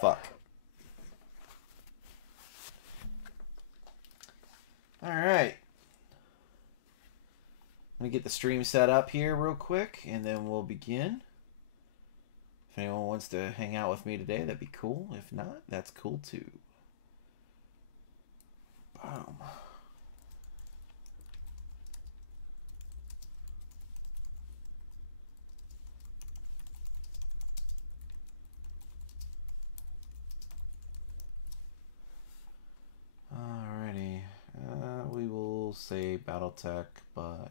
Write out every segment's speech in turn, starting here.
Fuck. Alright. Let me get the stream set up here real quick, and then we'll begin. If anyone wants to hang out with me today, that'd be cool. If not, that's cool too. Boom. Alrighty. We will say Battletech, but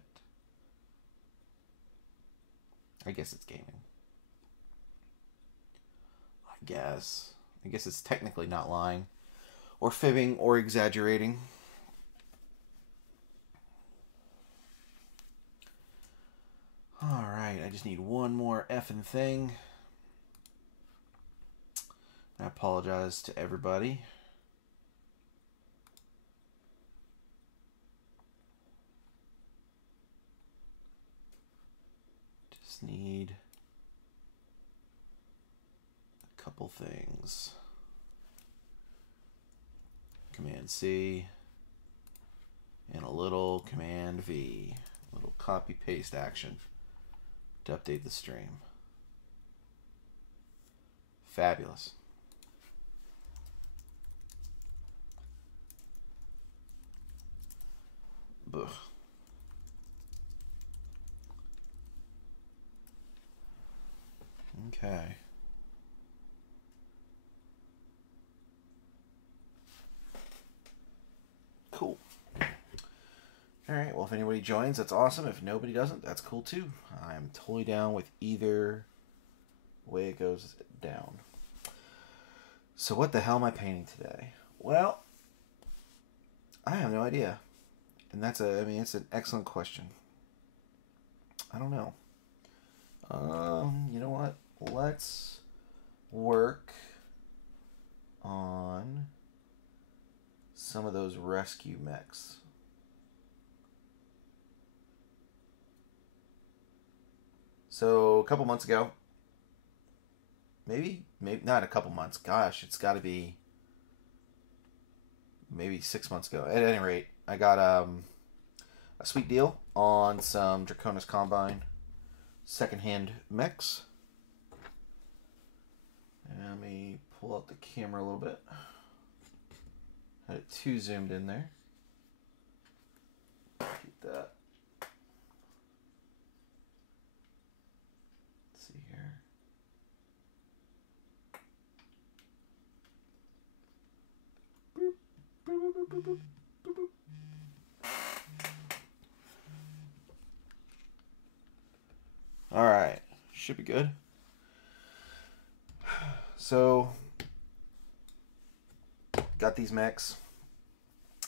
I guess it's gaming. I guess it's technically not lying, or fibbing, or exaggerating. Alright, I just need one more effing thing. I apologize to everybody. Just need a couple things. Command C and a little Command V. A little copy paste action to update the stream. Fabulous. Ugh. Okay. Cool. Alright, well, if anybody joins, that's awesome. If nobody doesn't, that's cool too. I'm totally down with either way it goes down. So what the hell am I painting today? Well, I have no idea. And it's an excellent question. I don't know. You know what? Let's work on some of those rescue mechs. So a couple months ago, maybe not a couple months. Gosh, it's got to be maybe 6 months ago. At any rate, I got a sweet deal on some Draconis Combine secondhand mechs. And let me pull out the camera a little bit. Had it too zoomed in there. Keep that. Let's see here. Boop, boop, boop, boop, boop, boop, boop. All right, should be good. So, got these mechs,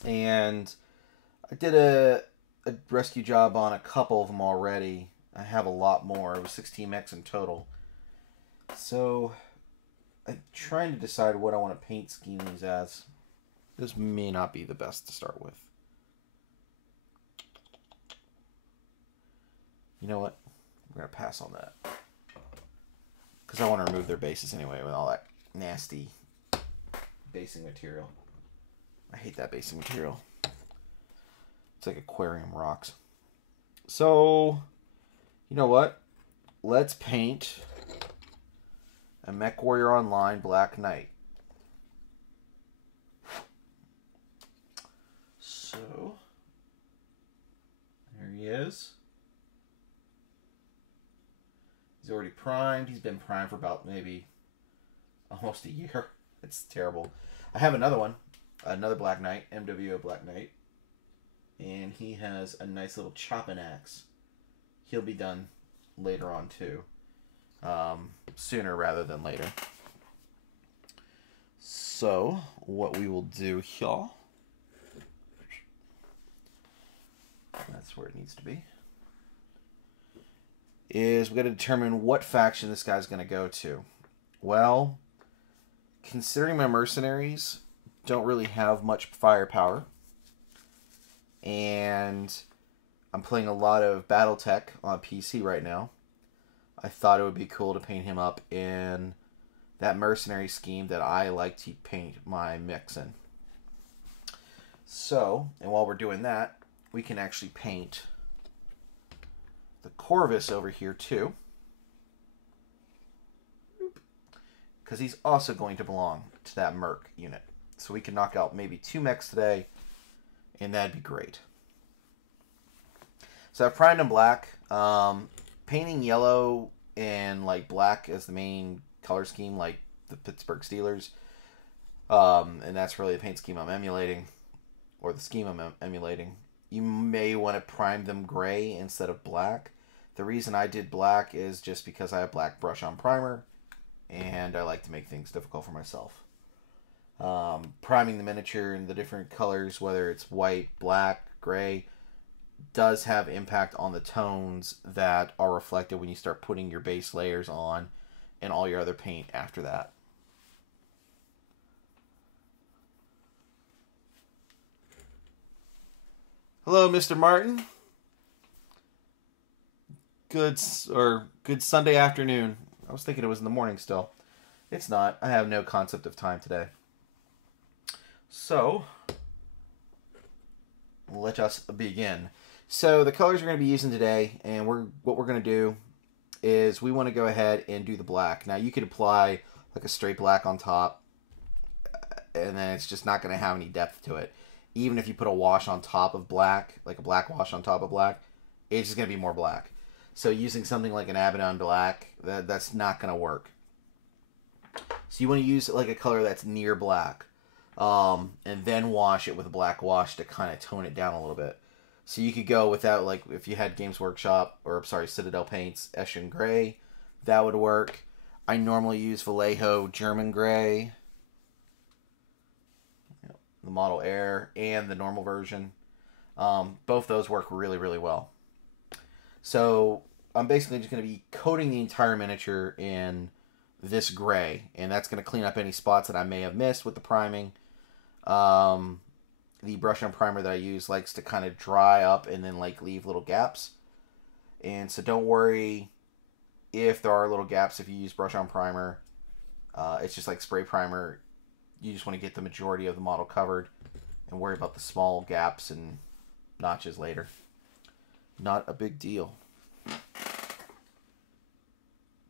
and I did a rescue job on a couple of them already. I have a lot more. It was 16 mechs in total. So, I'm trying to decide what I want to paint scheme these as. This may not be the best to start with. You know what? We're going to pass on that. Because I want to remove their bases anyway with all that nasty basing material. I hate that basing material. It's like aquarium rocks. So, you know what? Let's paint a MechWarrior Online Black Knight. So, there he is. He's already primed. He's been primed for about maybe almost a year. It's terrible. I have another one. Another Black Knight. MWO Black Knight. And he has a nice little chopping axe. He'll be done later on too. Sooner rather than later. So, what we will do here. That's where it needs to be. Is we got to determine what faction this guy's going to go to. Well, considering my mercenaries don't really have much firepower, and I'm playing a lot of Battletech on PC right now, I thought it would be cool to paint him up in that mercenary scheme that I like to paint my mix in. So, and while we're doing that, we can actually paint the Corvus over here too, because he's also going to belong to that Merc unit. So we can knock out maybe 2 mechs today, and that'd be great. So I've primed in black. Painting yellow and like black as the main color scheme, like the Pittsburgh Steelers, and that's really the paint scheme I'm emulating, or the scheme I'm emulating. You may want to prime them gray instead of black. The reason I did black is just because I have black brush on primer, and I like to make things difficult for myself. Priming the miniature in the different colors, whether it's white, black, gray, does have impact on the tones that are reflected when you start putting your base layers on and all your other paint after that. Hello, Mr. Martin. Good Sunday afternoon. I was thinking it was in the morning still. It's not. I have no concept of time today. So, let us begin. So the colors we're going to be using today, and what we're going to do is we want to go ahead and do the black. Now you could apply like a straight black on top, and then it's just not going to have any depth to it. Even if you put a wash on top of black, like a black wash on top of black, it's just going to be more black. So using something like an Abaddon black, that's not going to work. So you want to use like a color that's near black, and then wash it with a black wash to kind of tone it down a little bit. So you could go without, like, if you had Games Workshop, or, sorry, Citadel Paints, Eschen Gray, that would work. I normally use Vallejo German Gray, the Model Air, and the normal version. Both those work really, really well. So I'm basically just going to be coating the entire miniature in this gray, and that's going to clean up any spots that I may have missed with the priming. The brush on primer that I use likes to kind of dry up and then like leave little gaps. And so don't worry if there are little gaps if you use brush on primer. It's just like spray primer. You just want to get the majority of the model covered and worry about the small gaps and notches later. Not a big deal.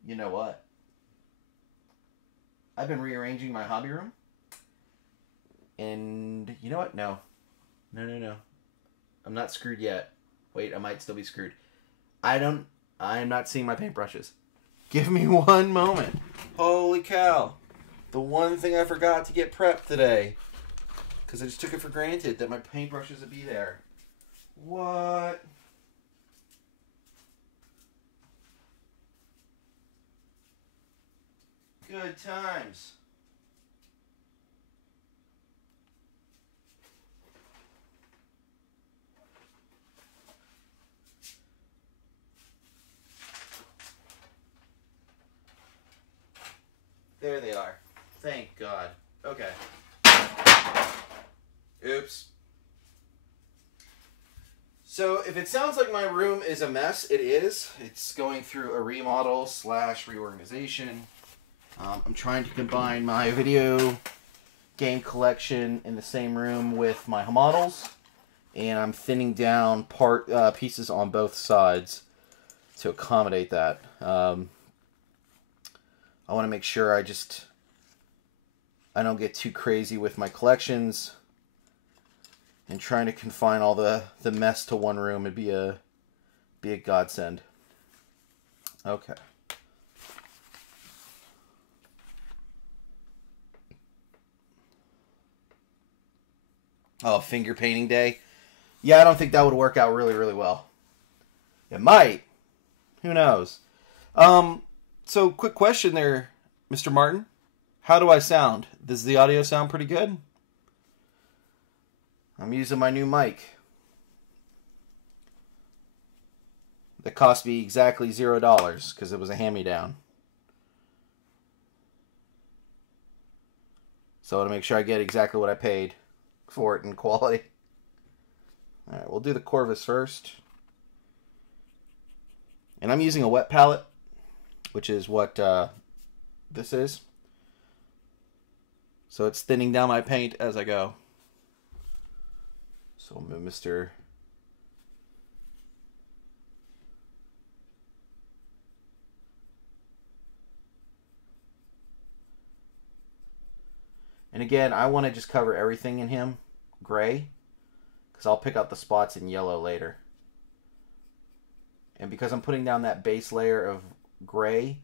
You know what? I've been rearranging my hobby room. And you know what? No. I'm not screwed yet. Wait, I might still be screwed. I am not seeing my paintbrushes. Give me one moment. Holy cow. The one thing I forgot to get prepped today. Because I just took it for granted that my paintbrushes would be there. What? Good times. There they are. Thank God. Okay. Oops. So if it sounds like my room is a mess, it is. It's going through a remodel / reorganization. I'm trying to combine my video game collection in the same room with my models, and I'm thinning down pieces on both sides to accommodate that. I want to make sure I don't get too crazy with my collections, and trying to confine all the mess to one room would be a godsend. Okay. Oh, finger painting day? Yeah, I don't think that would work out really, really well. It might. Who knows? So quick question there, Mr. Martin. How do I sound? Does the audio sound pretty good? I'm using my new mic. That cost me exactly $0 because it was a hand-me-down. So I want to make sure I get exactly what I paid for it in quality. Alright, we'll do the Corvus first. And I'm using a wet palette, which is what this is. So it's thinning down my paint as I go. So we'll move Mr. And again, I want to just cover everything in him gray, because I'll pick out the spots in yellow later. And because I'm putting down that base layer of gray,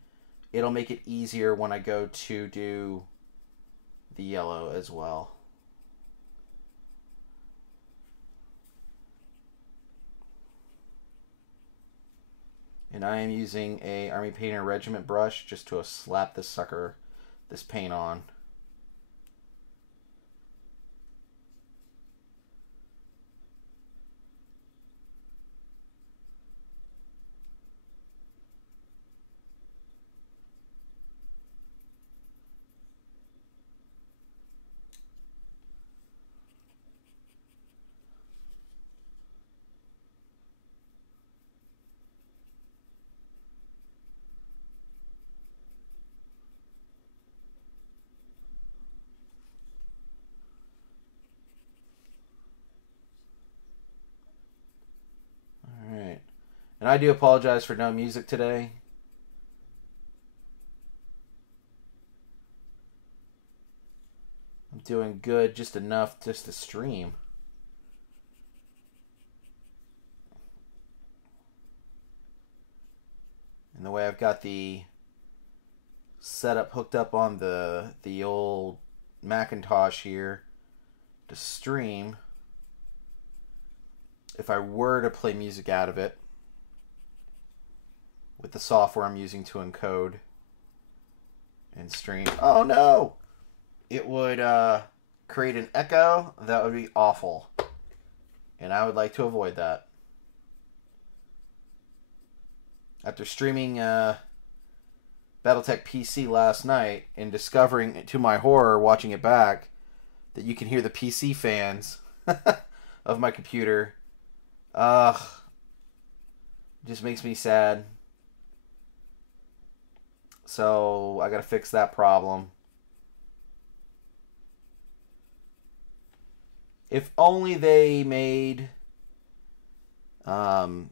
it'll make it easier when I go to do the yellow as well. And I am using a Army Painter Regiment brush just to slap this paint on. And I do apologize for no music today. I'm doing good, just enough just to stream. And the way I've got the setup hooked up on the old Macintosh here to stream, if I were to play music out of it, with the software I'm using to encode and stream. Oh no! It would create an echo that would be awful. And I would like to avoid that. After streaming Battletech PC last night and discovering, to my horror, watching it back, that you can hear the PC fans of my computer. It just makes me sad. So I gotta fix that problem. If only they made XSplit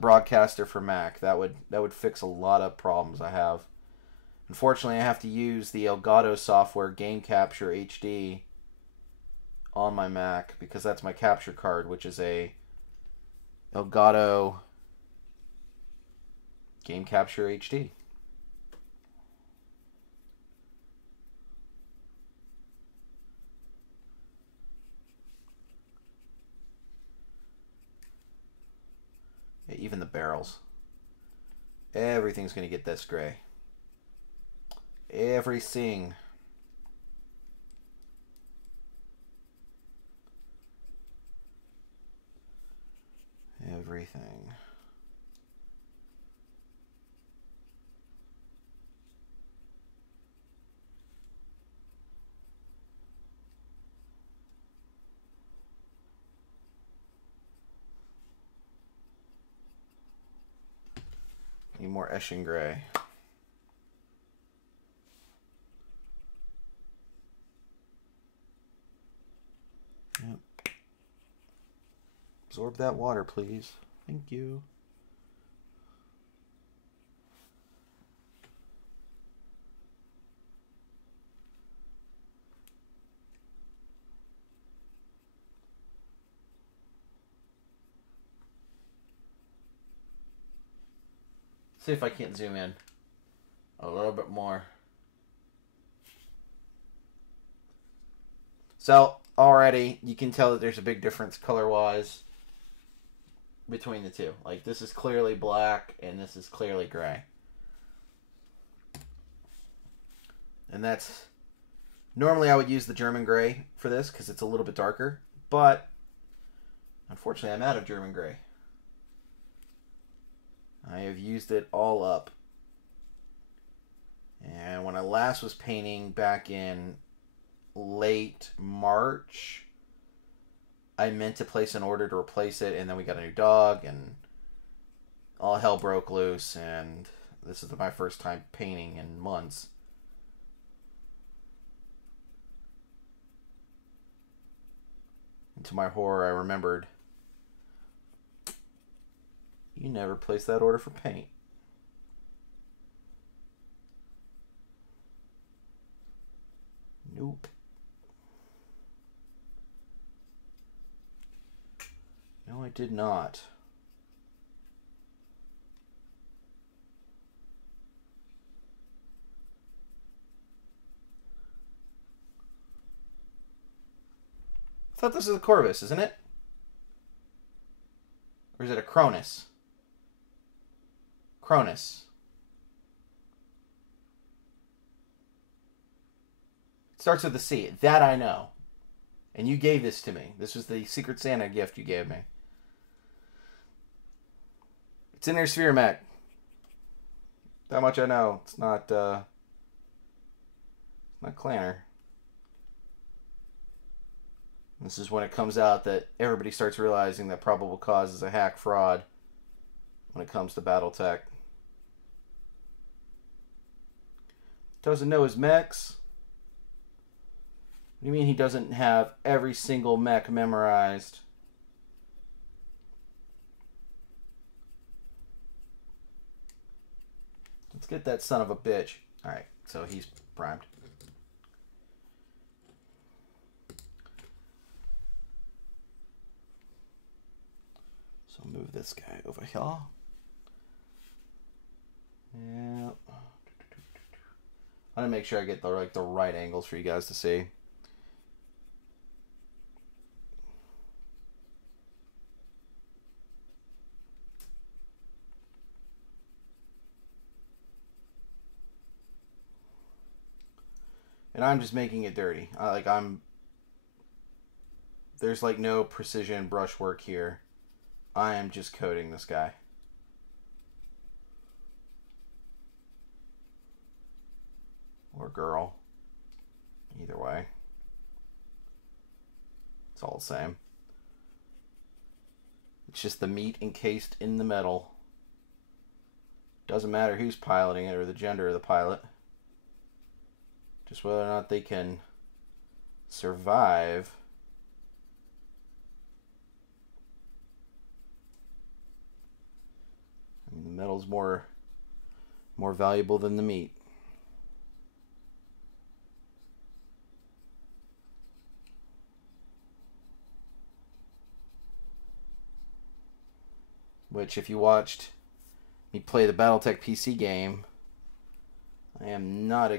Broadcaster for Mac, that would fix a lot of problems I have. Unfortunately, I have to use the Elgato software Game Capture HD on my Mac because that's my capture card, which is a Elgato Game Capture HD. Even the barrels. Everything's going to get this gray. Everything. Everything. Need more Esching gray. Yep. Absorb that water, please. Thank you. See if I can't zoom in a little bit more. So already you can tell that there's a big difference color-wise between the two. Like this is clearly black and this is clearly gray. And that's normally I would use the German gray for this because it's a little bit darker, but unfortunately I'm out of German gray. I have used it all up. And when I last was painting back in late March, I meant to place an order to replace it, and then we got a new dog, and all hell broke loose, and this is my first time painting in months. to my horror, I remembered you never placed that order for paint. Nope. No, I did not. I thought this is a Corvus, isn't it? Or is it a Cronus? Cronus. It starts with a C. That I know. And you gave this to me. This was the Secret Santa gift you gave me. It's in their Sphere mech. That much I know. It's not Clanner. This is when it comes out that everybody starts realizing that Probable Cause is a hack fraud when it comes to Battletech. Doesn't know his mechs. What do you mean he doesn't have every single mech memorized? Let's get that son of a bitch. Alright, so he's primed. So move this guy over here. Yeah. I want to make sure I get the right angles for you guys to see. And I'm just making it dirty. There's like no precision brushwork here. I am just coating this guy. Or girl. Either way. It's all the same. It's just the meat encased in the metal. Doesn't matter who's piloting it or the gender of the pilot. Just whether or not they can survive. I mean, the metal's more valuable than the meat. Which, if you watched me play the BattleTech PC game, I am not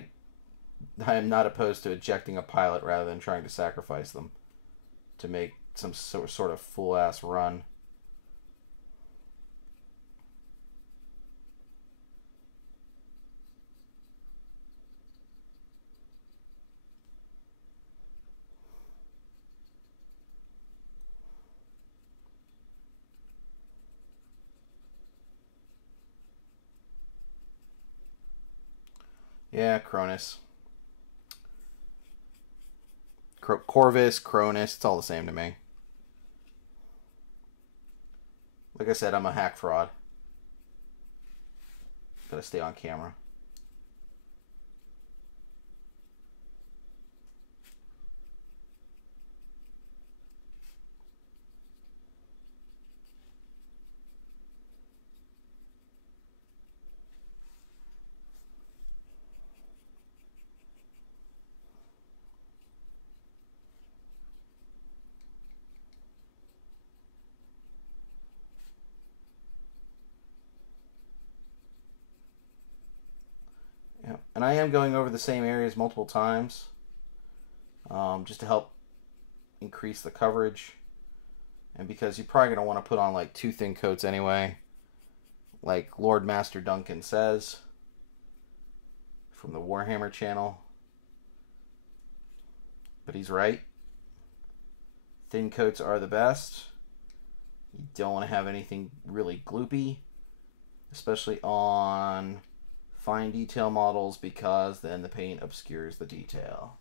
opposed to ejecting a pilot rather than trying to sacrifice them to make some sort of full-ass run. Yeah, Cronus. Corvus, Cronus, it's all the same to me. Like I said, I'm a hack fraud. Gotta stay on camera. Yeah. And I am going over the same areas multiple times just to help increase the coverage. And because you're probably going to want to put on like 2 thin coats anyway, like Lord Master Duncan says from the Warhammer channel. But he's right. Thin coats are the best. You don't want to have anything really gloopy, especially on fine detail models, because then the paint obscures the detail.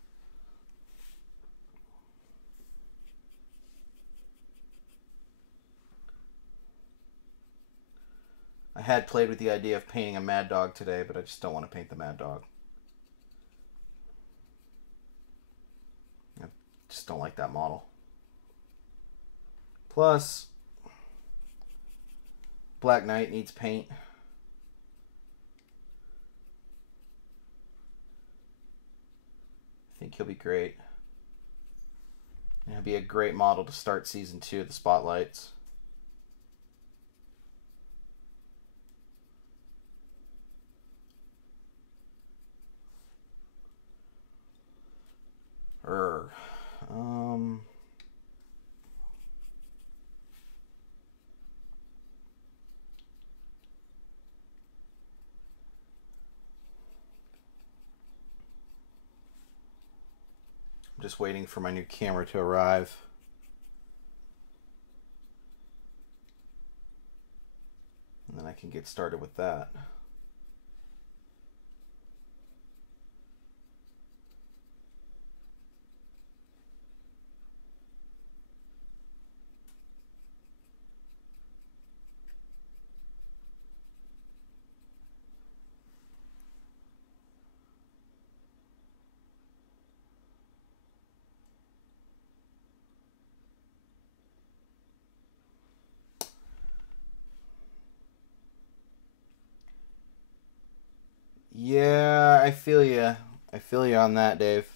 I had played with the idea of painting a Mad Dog today, but I just don't want to paint the Mad Dog. I just don't like that model. Plus, Black Knight needs paint. I think he'll be great. He'll be a great model to start Season 2 of the Spotlights. I'm just waiting for my new camera to arrive. And then I can get started with that. Yeah, I feel you. I feel you on that, Dave.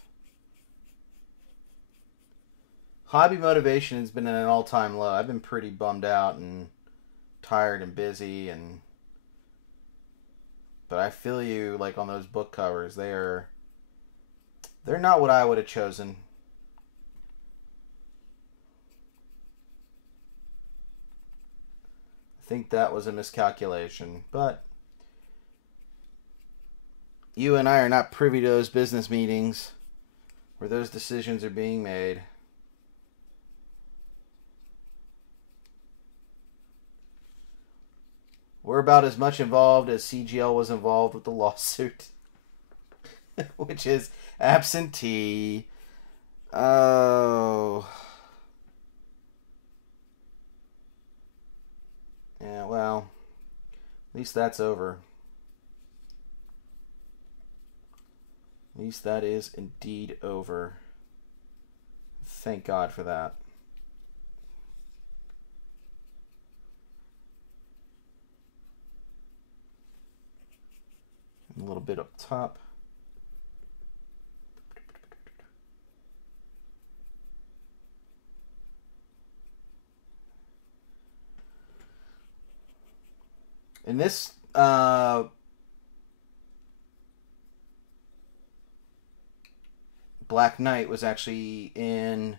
Hobby motivation has been at an all-time low. I've been pretty bummed out and tired and busy, but I feel you, like, on those book covers. They're not what I would have chosen. I think that was a miscalculation, but you and I are not privy to those business meetings where those decisions are being made. We're about as much involved as CGL was involved with the lawsuit, which is absentee. Oh. Yeah, well, at least that's over. At least that is indeed over. Thank God for that. A little bit up top. And this Black Knight was actually in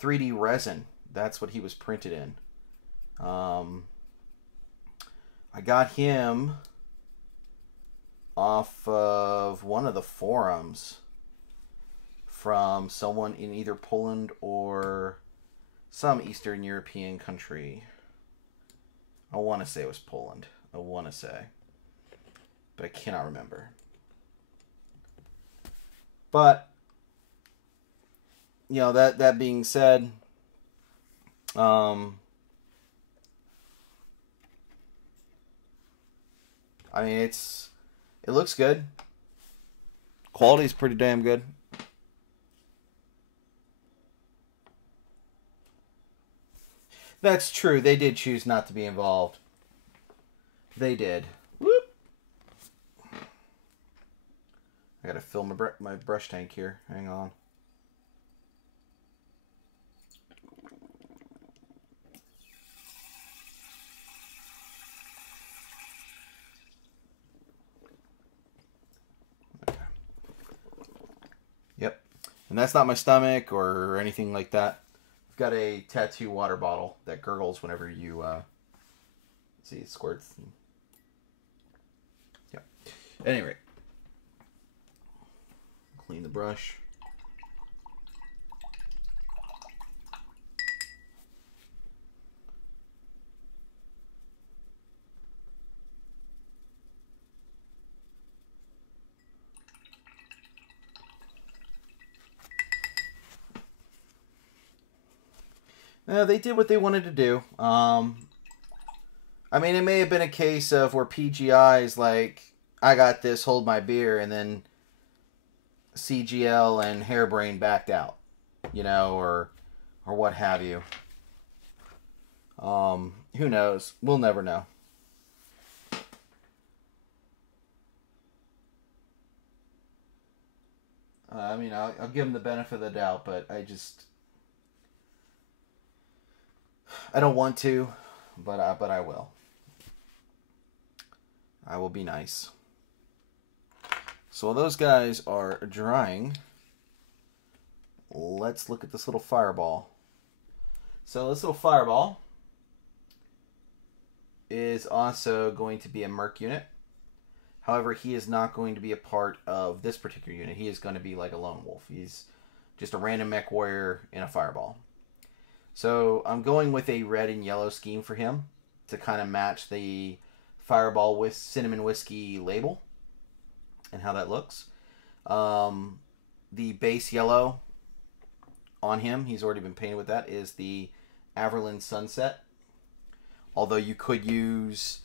3D resin. That's what he was printed in. I got him off of one of the forums from someone in either Poland or some Eastern European country. I want to say it was Poland. I want to say. But I cannot remember. But, you know, that being said, I mean, it looks good. Quality's pretty damn good. That's true. They did choose not to be involved. They did. Whoop. I gotta fill my brush tank here. Hang on. Okay. Yep. And that's not my stomach or anything like that. I've got a tattoo water bottle that gurgles whenever you see it squirts. Yep. Anyway. Clean the brush. They did what they wanted to do. I mean, it may have been a case of where PGI is like, I got this, hold my beer, and then CGL and Hairbrain backed out, you know, or or what have you. Who knows? We'll never know. I mean, I'll give him the benefit of the doubt, but I don't want to, but I will. I will be nice. So while those guys are drying, let's look at this little fireball. So this little fireball is also going to be a Merc unit. However, he is not going to be a part of this particular unit. He is going to be like a lone wolf. He's just a random mech warrior in a fireball. So I'm going with a red and yellow scheme for him to kind of match the fireball with cinnamon whiskey label and how that looks. The base yellow on him, he's already been painted with that, is the Averland Sunset. Although you could use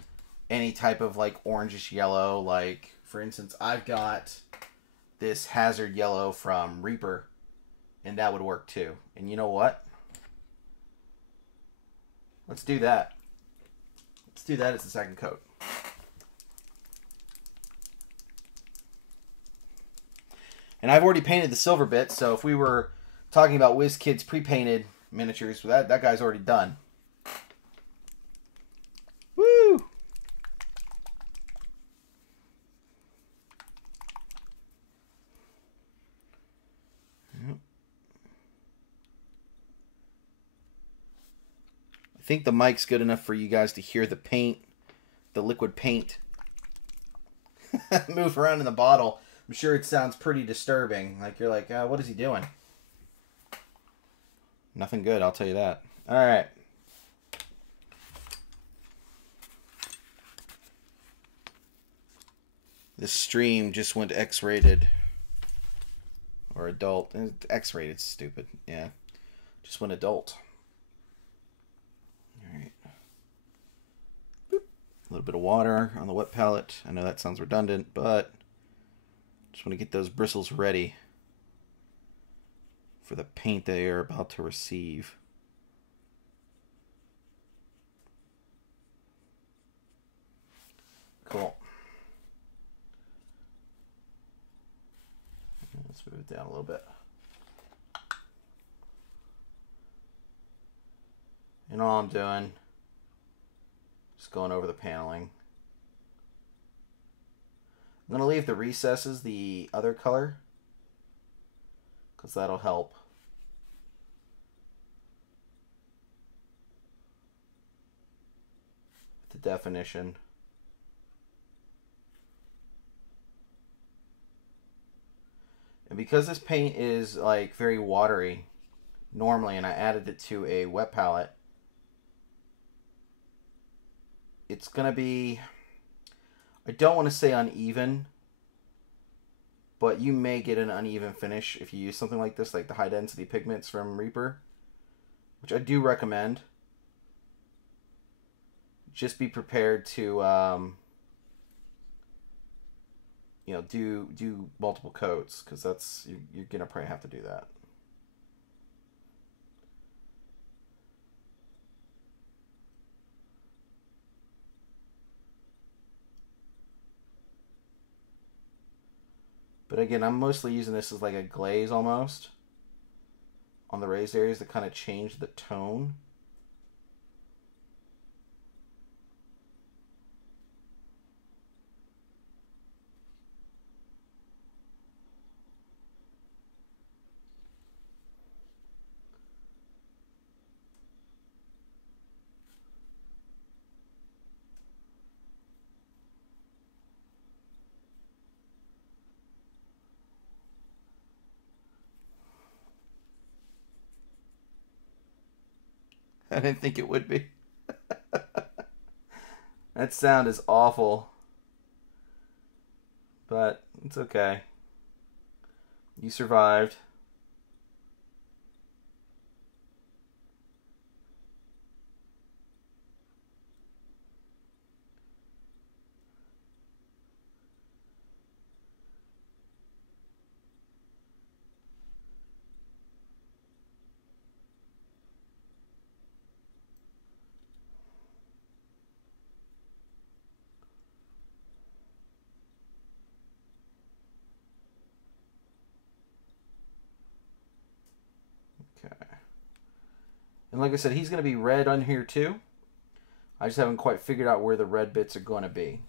any type of like orangish yellow, like for instance I've got this Hazard yellow from Reaper, and that would work too. And you know what? Let's do that. Let's do that as the second coat. And I've already painted the silver bit, so if we were talking about WizKids pre-painted miniatures, that guy's already done. Woo! I think the mic's good enough for you guys to hear the paint, the liquid paint, move around in the bottle. I'm sure it sounds pretty disturbing. Like you're like, what is he doing? Nothing good, I'll tell you that. All right. This stream just went X-rated. Or adult. X-rated, stupid. Yeah. Just went adult. Alright. A little bit of water on the wet palette. I know that sounds redundant, but just want to get those bristles ready for the paint they are about to receive. Cool. Let's move it down a little bit. And all I'm doing, just going over the paneling. I'm going to leave the recesses the other color, because that'll help. The definition. And because this paint is like very watery normally, and I added it to a wet palette, it's gonna be, I don't want to say uneven, but you may get an uneven finish if you use something like this, like the high density pigments from Reaper, which I do recommend. Just be prepared to you know, do multiple coats, because that's, you're gonna probably have to do that. But again, I'm mostly using this as like a glaze almost on the raised areas to kind of change the tone. I didn't think it would be. That sound is awful. But it's okay. You survived. And like I said, he's going to be red on here too. I just haven't quite figured out where the red bits are going to be.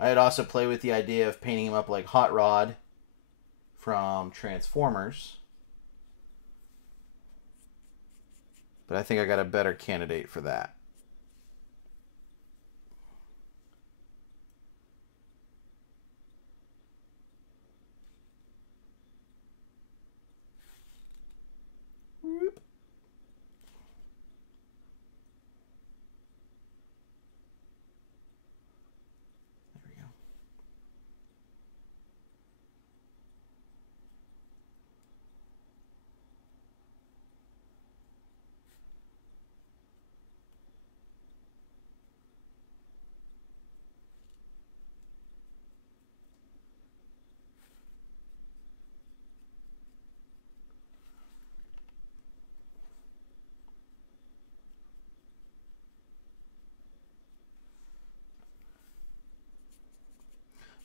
I had also played with the idea of painting him up like Hot Rod from Transformers. But I think I got a better candidate for that.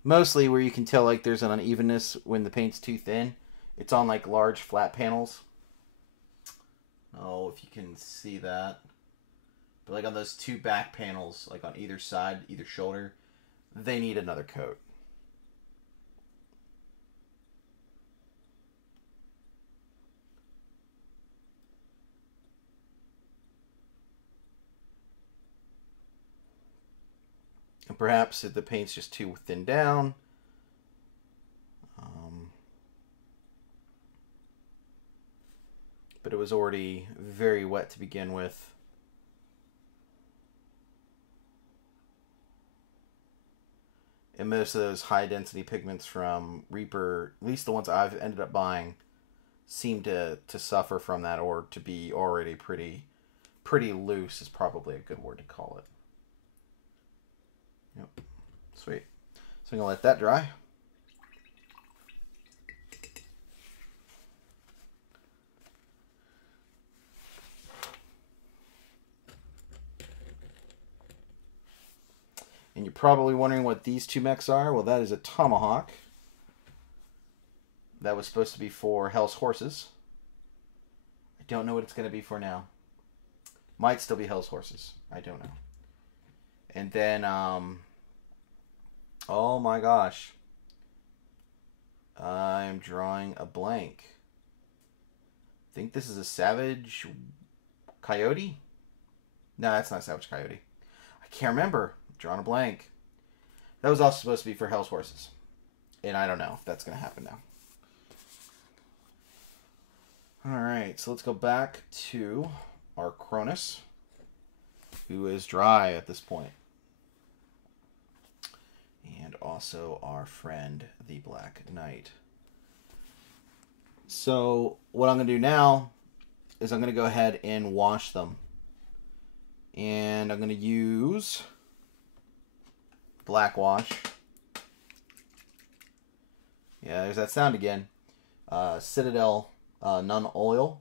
Mostly where you can tell like there's an unevenness when the paint's too thin. It's on like large flat panels. Oh, if you can see that. But like on those two back panels, like on either side, either shoulder, they need another coat. And perhaps if the paint's just too thin down. But it was already very wet to begin with. And most of those high density pigments from Reaper, at least the ones I've ended up buying, seem to suffer from that, or to be already pretty loose is probably a good word to call it. Yep. Sweet. So I'm going to let that dry. And you're probably wondering what these two mechs are. Well, that is a Tomahawk. That was supposed to be for Hell's Horses. I don't know what it's going to be for now. Might still be Hell's Horses. I don't know. And then, oh my gosh. I'm drawing a blank. I think this is a Savage Coyote? No, that's not Savage Coyote. I can't remember. Drawing a blank. That was also supposed to be for Hell's Horses. And I don't know if that's going to happen now. Alright, so let's go back to our Cronus, who is dry at this point. And also our friend, the Black Knight. So what I'm going to do now is I'm going to go ahead and wash them. And I'm going to use black wash. Yeah, there's that sound again. Citadel Nun Oil.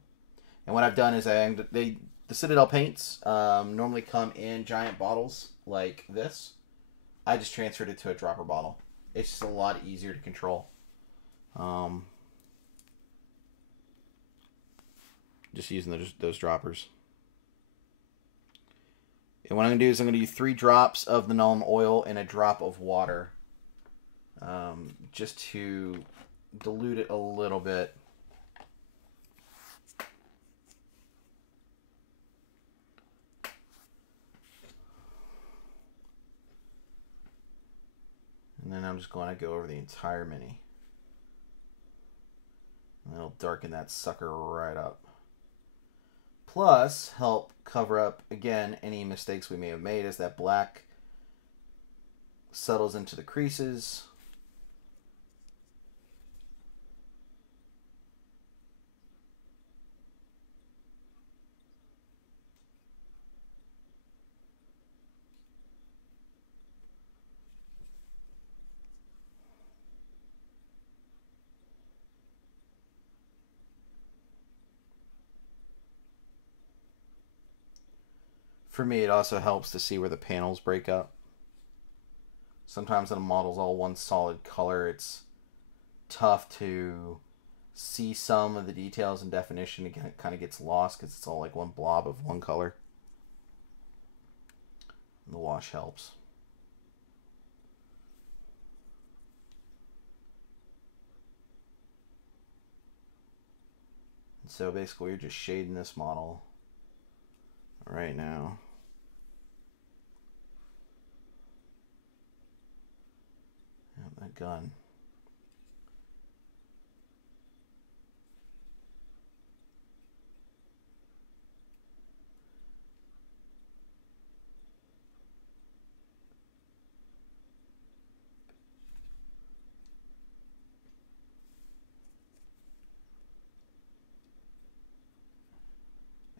And what I've done is the Citadel paints normally come in giant bottles like this. I just transferred it to a dropper bottle. It's just a lot easier to control. Just using those droppers. And what I'm going to do is I'm going to do 3 drops of the Nuln Oil and a drop of water. Just to dilute it a little bit. And then I'm just going to go over the entire mini. And it'll darken that sucker right up. Plus, help cover up, again, any mistakes we may have made as that black settles into the creases. For me, it also helps to see where the panels break up. Sometimes when a model's all one solid color, it's tough to see some of the details and definition. It kind of gets lost because it's all like one blob of one color. And the wash helps. And so basically we're just shading this model right now. And that gun.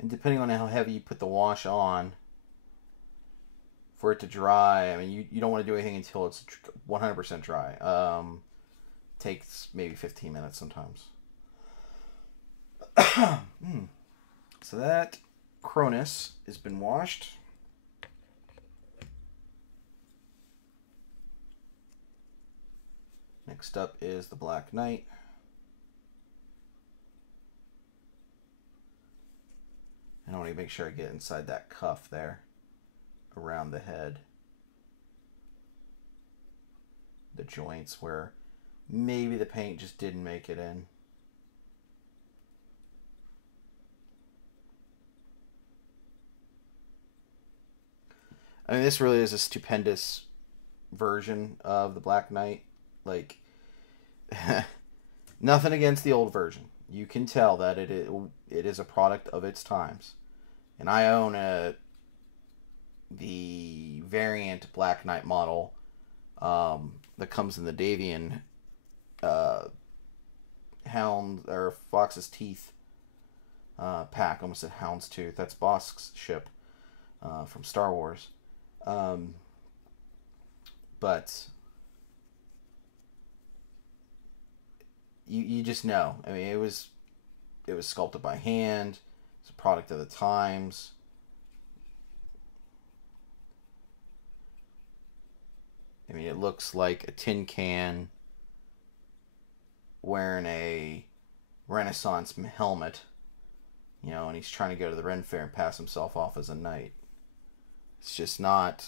And depending on how heavy you put the wash on, for it to dry, I mean, you don't want to do anything until it's 100% dry. Takes maybe 15 minutes sometimes. So that Cronus has been washed. Next up is the Black Knight. And I want to make sure I get inside that cuff there, around the head. The joints where maybe the paint just didn't make it in. I mean, this really is a stupendous version of the Black Knight. Like, nothing against the old version. You can tell that it is a product of its times. And I own the variant Black Knight model that comes in the Davian Hound or Fox's Teeth pack. Almost said Houndstooth. That's Bosk's ship from Star Wars. But you just know. I mean, it was sculpted by hand. It's a product of the times. I mean, it looks like a tin can wearing a Renaissance helmet, you know, and he's trying to go to the Ren Fair and pass himself off as a knight. It's just not.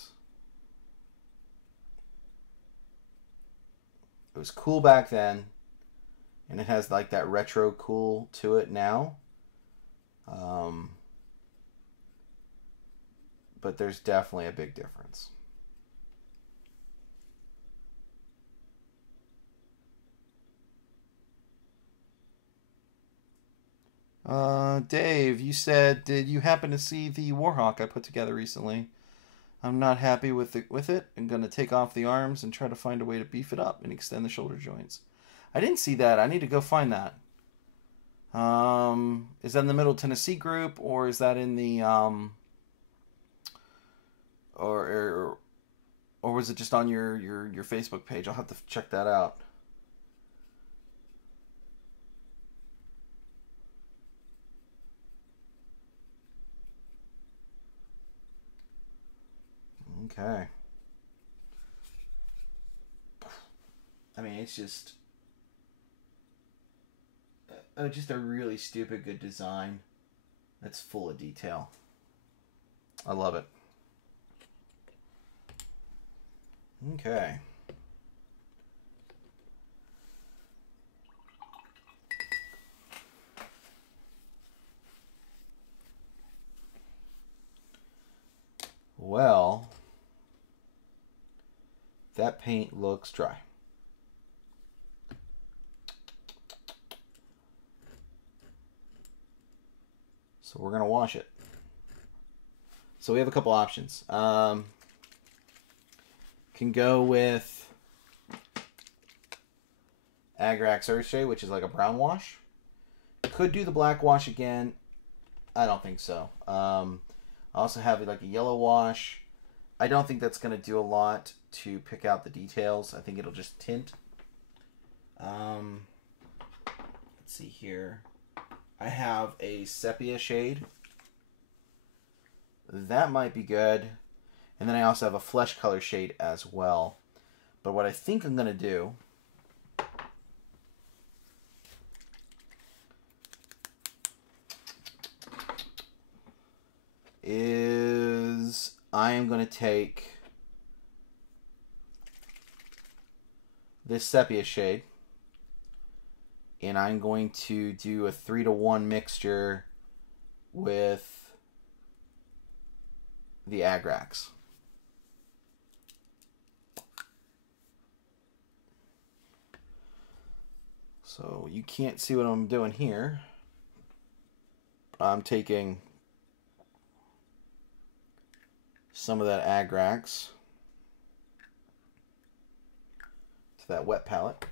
It was cool back then, and it has like that retro cool to it now. But there's definitely a big difference. Dave, you said, did you happen to see the Warhawk I put together recently? I'm not happy with it. I'm going to take off the arms and try to find a way to beef it up and extend the shoulder joints. I didn't see that. I need to go find that. Is that in the Middle Tennessee group, or is that in the or was it just on your Facebook page? I'll have to check that out. Okay. I mean, it's just a really stupid good design that's full of detail. I love it. Okay. Well, that paint looks dry. So we're going to wash it. So we have a couple options. Can go with Agrax Earthshade, which is like a brown wash. Could do the black wash again. I don't think so. I also have like a yellow wash. I don't think that's going to do a lot to pick out the details. I think it'll just tint. Let's see here. I have a sepia shade. That might be good. And then I also have a flesh color shade as well. But what I think I'm going to do is I am going to take this Sepia shade, and I'm going to do a 3-to-1 mixture with the Agrax. So you can't see what I'm doing here. I'm taking some of that Agrax to that wet palette.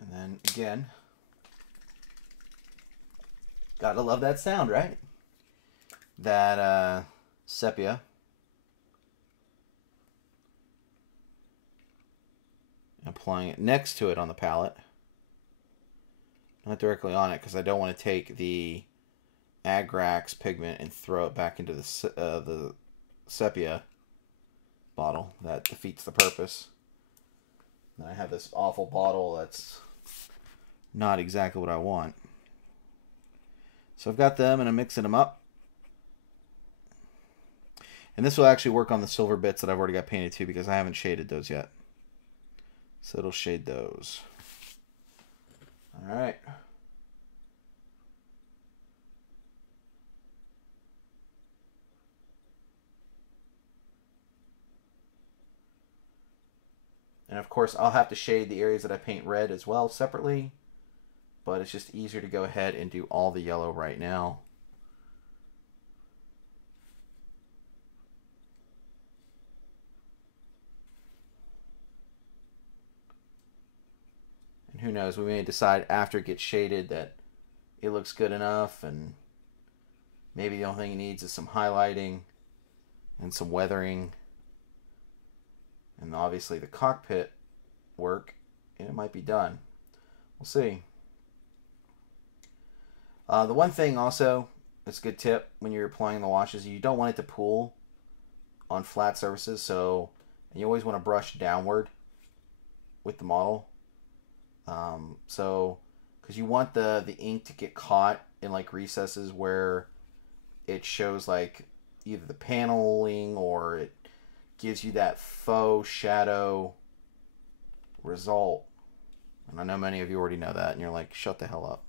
And then again, gotta love that sound, right? That sepia. Applying it next to it on the palette. Not directly on it, because I don't want to take the Agrax pigment and throw it back into the sepia bottle. That defeats the purpose. And I have this awful bottle that's not exactly what I want. So I've got them and I'm mixing them up. And this will actually work on the silver bits that I've already got painted too, because I haven't shaded those yet. So it'll shade those. All right. And of course, I'll have to shade the areas that I paint red as well separately. But it's just easier to go ahead and do all the yellow right now. And who knows, we may decide after it gets shaded that it looks good enough, and maybe the only thing it needs is some highlighting and some weathering, and obviously the cockpit work, and it might be done. We'll see. The one thing also, it's a good tip when you're applying the washes, you don't want it to pool on flat surfaces, so you always want to brush downward with the model. Because you want the ink to get caught in like recesses where it shows like either the paneling or it gives you that faux shadow result. And I know many of you already know that, and you're like, shut the hell up.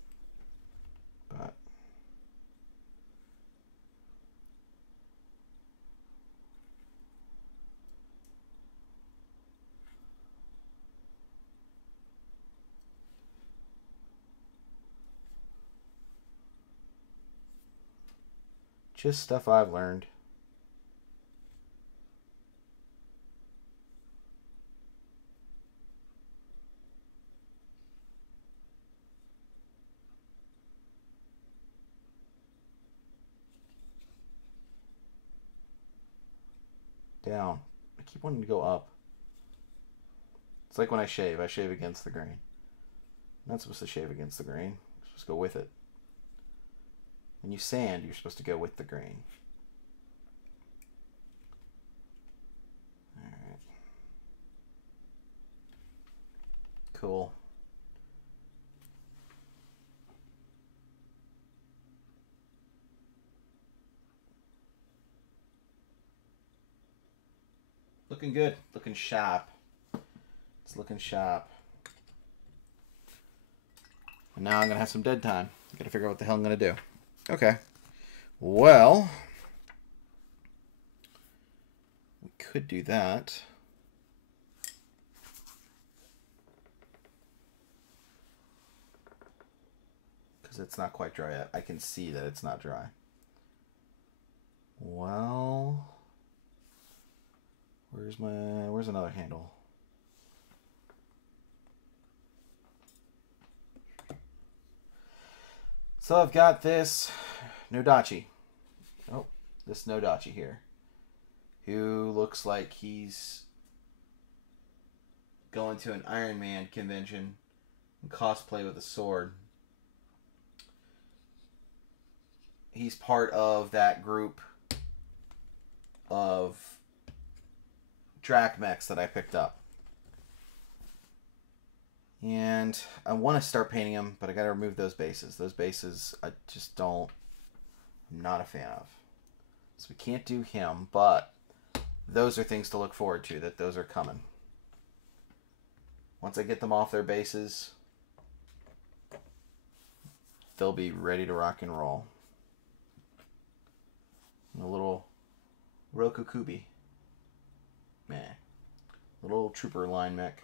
But just stuff I've learned. Down. I keep wanting to go up. It's like when I shave against the grain. I'm not supposed to shave against the grain. You're supposed to go with it. When you sand, you're supposed to go with the grain. Alright. Cool. Looking good. Looking sharp. It's looking sharp. And now I'm going to have some dead time. Got to figure out what the hell I'm going to do. Okay. Well, we could do that. Because it's not quite dry yet. I can see that it's not dry. Well, where's another handle? So I've got this Nodachi. Oh, this Nodachi here. Who looks like he's going to an Iron Man convention and cosplay with a sword. He's part of that group of Drachmechs that I picked up. And I want to start painting him, but I got to remove those bases. Those bases I just don't, I'm not a fan of. So we can't do him, but those are things to look forward to, that those are coming. Once I get them off their bases, they'll be ready to rock and roll. And a little Rokukubi. Meh. Little trooper line mech.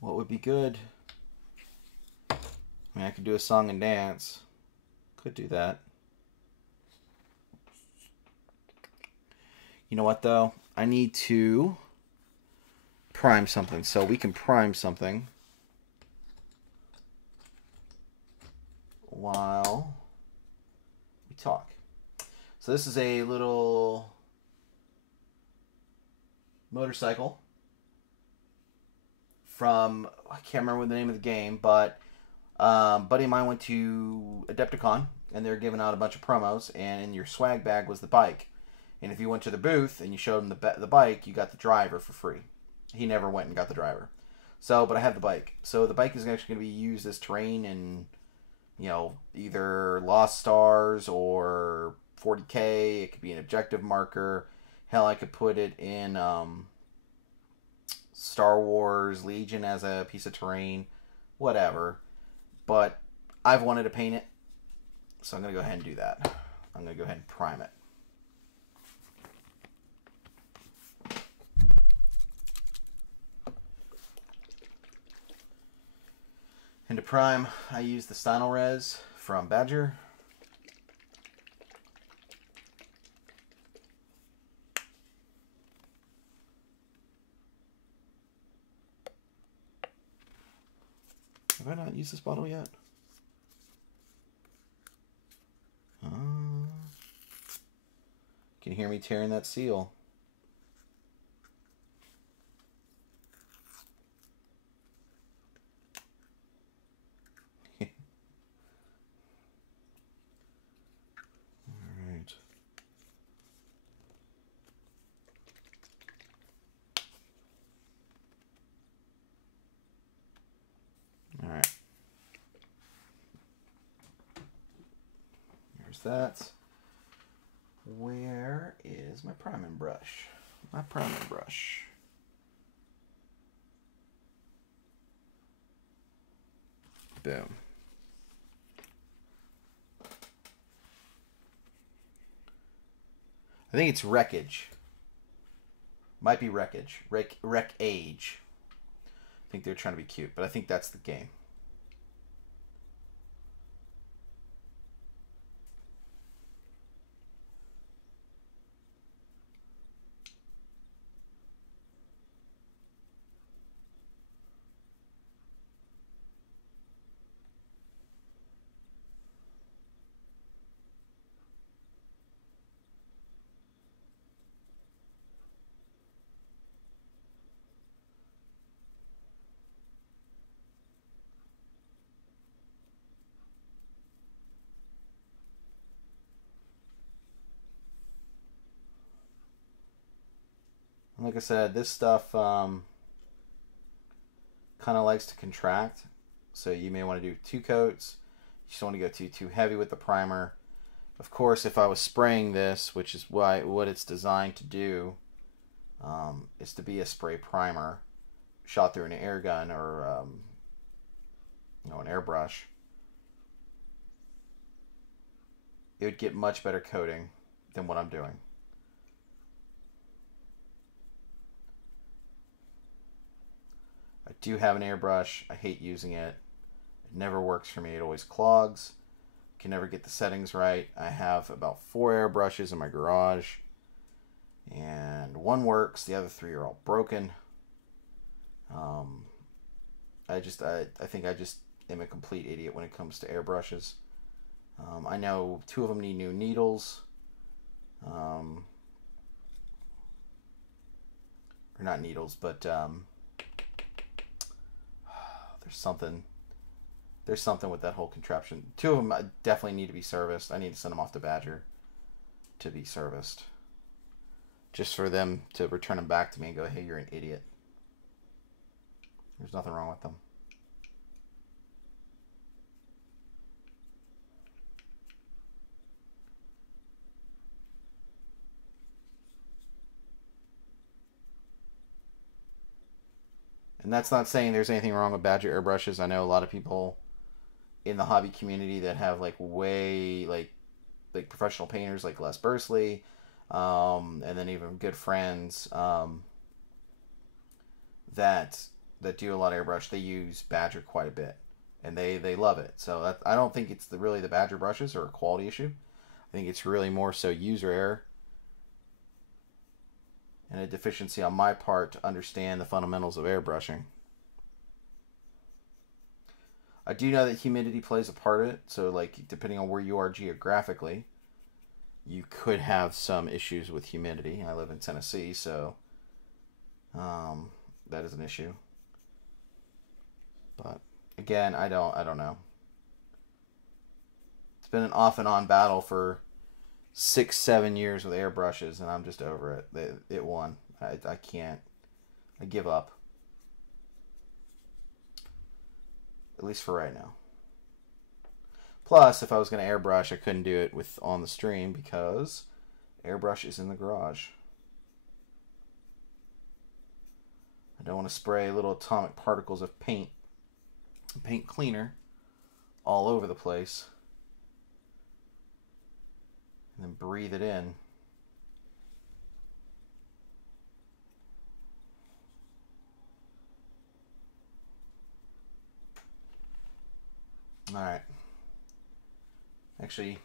What would be good? I mean, I could do a song and dance. Could do that. You know what, though? I need to prime something. So we can prime something while we talk. So this is a little motorcycle from, I can't remember the name of the game, but buddy of mine went to Adepticon and they were giving out a bunch of promos, and in your swag bag was the bike. And if you went to the booth and you showed him the bike, you got the driver for free. He never went and got the driver. So, but I have the bike. So the bike is actually going to be used as terrain in, you know, either Lost Stars or 40K. It could be an objective marker. Hell, I could put it in Star Wars Legion as a piece of terrain. Whatever. But I've wanted to paint it, so I'm going to go ahead and do that. I'm going to go ahead and prime it. And to prime, I use the Stynylrez from Badger. Have I not used this bottle yet? Can you hear me tearing that seal? Alright. Alright. There's that. Where is my priming brush? My priming brush. Boom. I think it's Wreckage. Might be Wreckage. Wreck-Age. I think they're trying to be cute, but I think that's the game. Like I said, this stuff kind of likes to contract, so you may want to do 2 coats. You just don't want to go too heavy with the primer. Of course, if I was spraying this, which is what it's designed to do, is to be a spray primer shot through an air gun or an airbrush, it would get much better coating than what I'm doing. I do have an airbrush. I hate using it. It never works for me. It always clogs. Can never get the settings right. I have about 4 airbrushes in my garage, and 1 works. The other 3 are all broken. I think I just am a complete idiot when it comes to airbrushes. I know 2 of them need new needles. Or not needles, but there's something with that whole contraption. 2 of them definitely need to be serviced. I need to send them off to Badger to be serviced. just for them to return them back to me and go, hey, you're an idiot. There's nothing wrong with them. And that's not saying there's anything wrong with Badger airbrushes. I know a lot of people in the hobby community that have like way like professional painters like Les Bursley, and then even good friends that do a lot of airbrush. They use Badger quite a bit, and they love it. So that, I don't think it's really the Badger brushes or a quality issue. I think it's really more so user error and a deficiency on my part to understand the fundamentals of airbrushing. I do know that humidity plays a part in it, so like depending on where you are geographically, you could have some issues with humidity. I live in Tennessee, so that is an issue. But again, I don't know. It's been an off and on battle for 6-7 years with airbrushes, and I'm just over it. It won. I can't. I give up. At least for right now. Plus, if I was going to airbrush, I couldn't do it on the stream because airbrush is in the garage. I don't want to spray little atomic particles of paint cleaner all over the place and then breathe it in. Alright. Actually,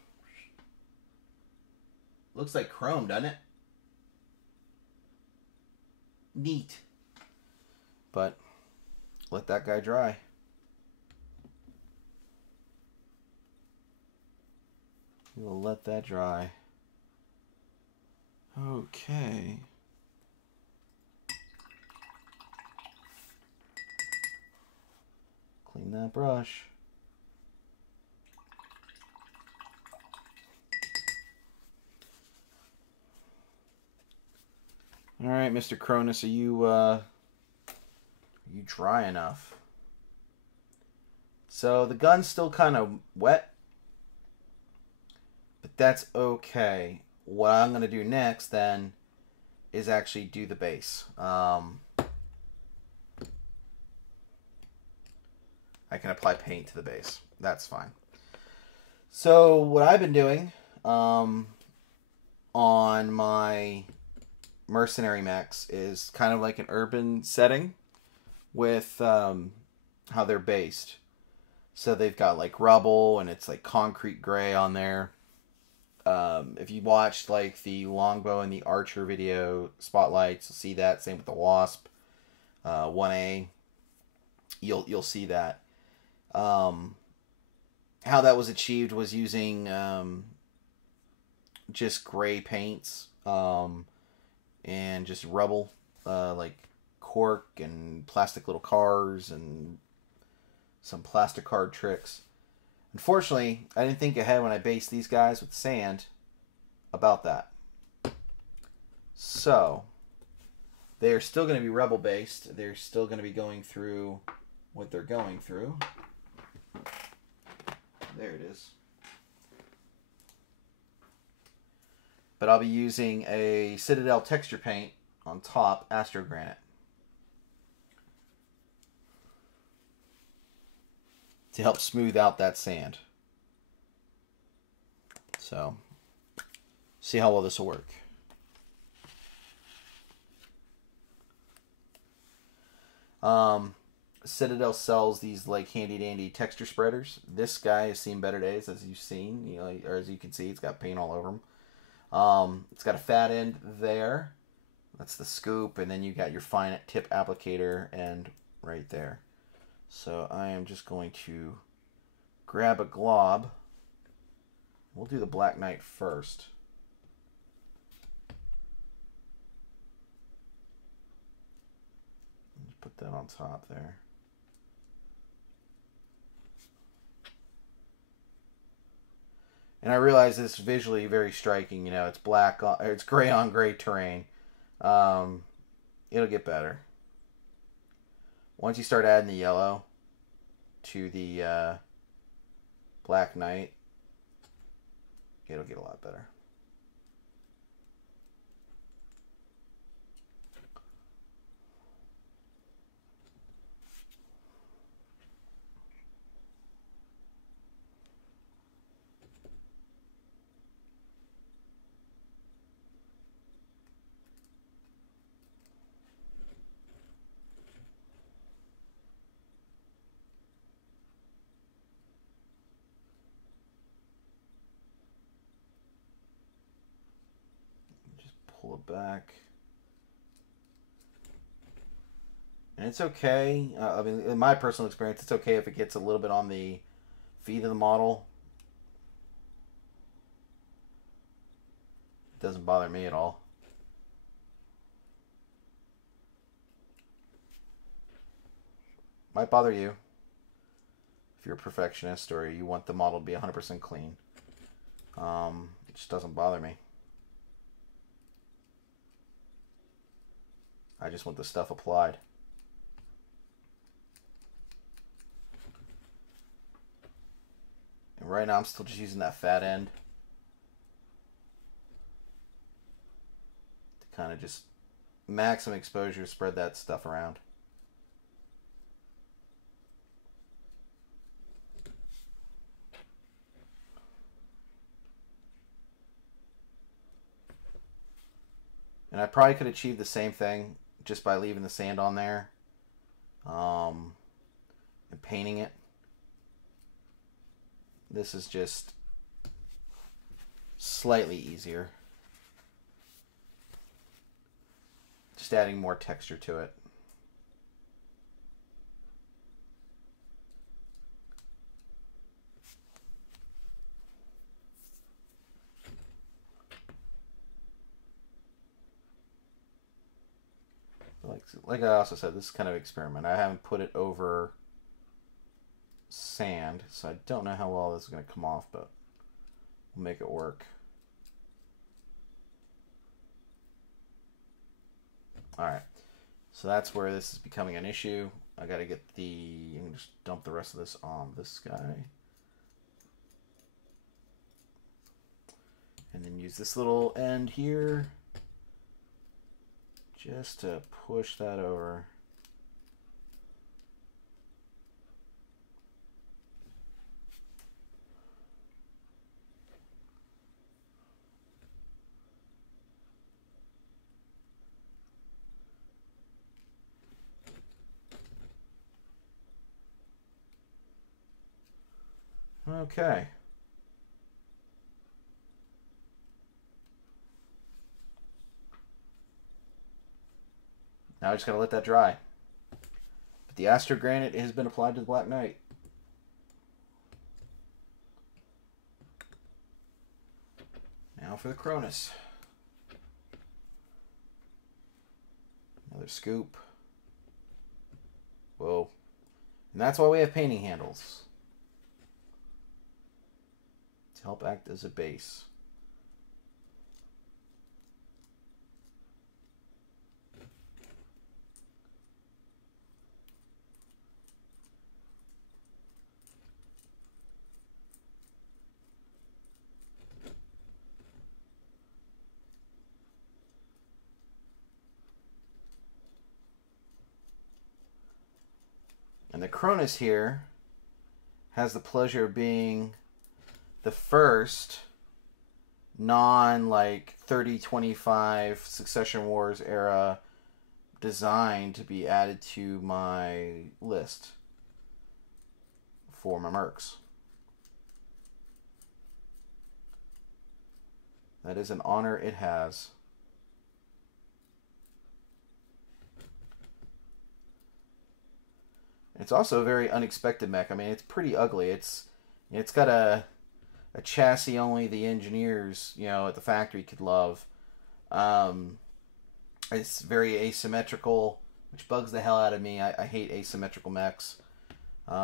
looks like chrome, doesn't it? Neat. But let that guy dry. We'll let that dry. Okay. Clean that brush. All right, Mr. Cronus, are you dry enough? So the gun's still kind of wet, but that's okay. What I'm going to do next then is actually do the base. I can apply paint to the base. That's fine. So what I've been doing on my mercenary mechs is kind of like an urban setting with how they're based. So they've got like rubble and it's like concrete gray on there. If you watched like the longbow and the archer video spotlights, you'll see that. Same with the wasp 1A. You'll see that. How that was achieved was using just gray paints and just rubble, like cork and plastic little cars and some plastic card tricks. Unfortunately, I didn't think ahead when I based these guys with sand about that. So, they're still going to be rebel based. They're still going to be going through what they're going through. There it is. But I'll be using a Citadel texture paint on top, Astro Granite, to help smooth out that sand. So, see how well this will work. Citadel sells these like handy dandy texture spreaders. This guy has seen better days, as you've seen, you know, or as you can see, it's got paint all over him. It's got a fat end there. That's the scoop, and then you got your fine tip applicator end right there. So I am just going to grab a glob. We'll do the Black Knight first. Just put that on top there. And I realize this is visually very striking. You know, it's black, it's gray on gray terrain. Um, it'll get better. Once you start adding the yellow to the Black Knight, it'll get a lot better. Just pull it back. And it's okay. I mean, in my personal experience, it's okay if it gets a little bit on the feet of the model. It doesn't bother me at all. Might bother you if you're a perfectionist or you want the model to be 100% clean. It just doesn't bother me. I just want the stuff applied. And right now I'm still just using that fat end to kind of just maximum exposure, spread that stuff around. And I probably could achieve the same thing just by leaving the sand on there and painting it. This is just slightly easier. Just adding more texture to it. Like I also said, this is kind of an experiment. I haven't put it over sand, so I don't know how well this is going to come off, but we'll make it work. Alright, so that's where this is becoming an issue. I got to get the... I'm going to just dump the rest of this on this guy. And then use this little end here just to push that over. Okay. Now I just gotta let that dry. But the Astro Granite has been applied to the Black Knight. Now for the Cronus. Another scoop. Whoa. And that's why we have painting handles. To help act as a base. And the Cronus here has the pleasure of being the first non-like 3025 Succession Wars era design to be added to my list for my Mercs. That is an honor it has. It's also a very unexpected mech. I mean, it's pretty ugly. It's got a chassis only the engineers, at the factory could love. It's very asymmetrical, which bugs the hell out of me. I hate asymmetrical mechs. It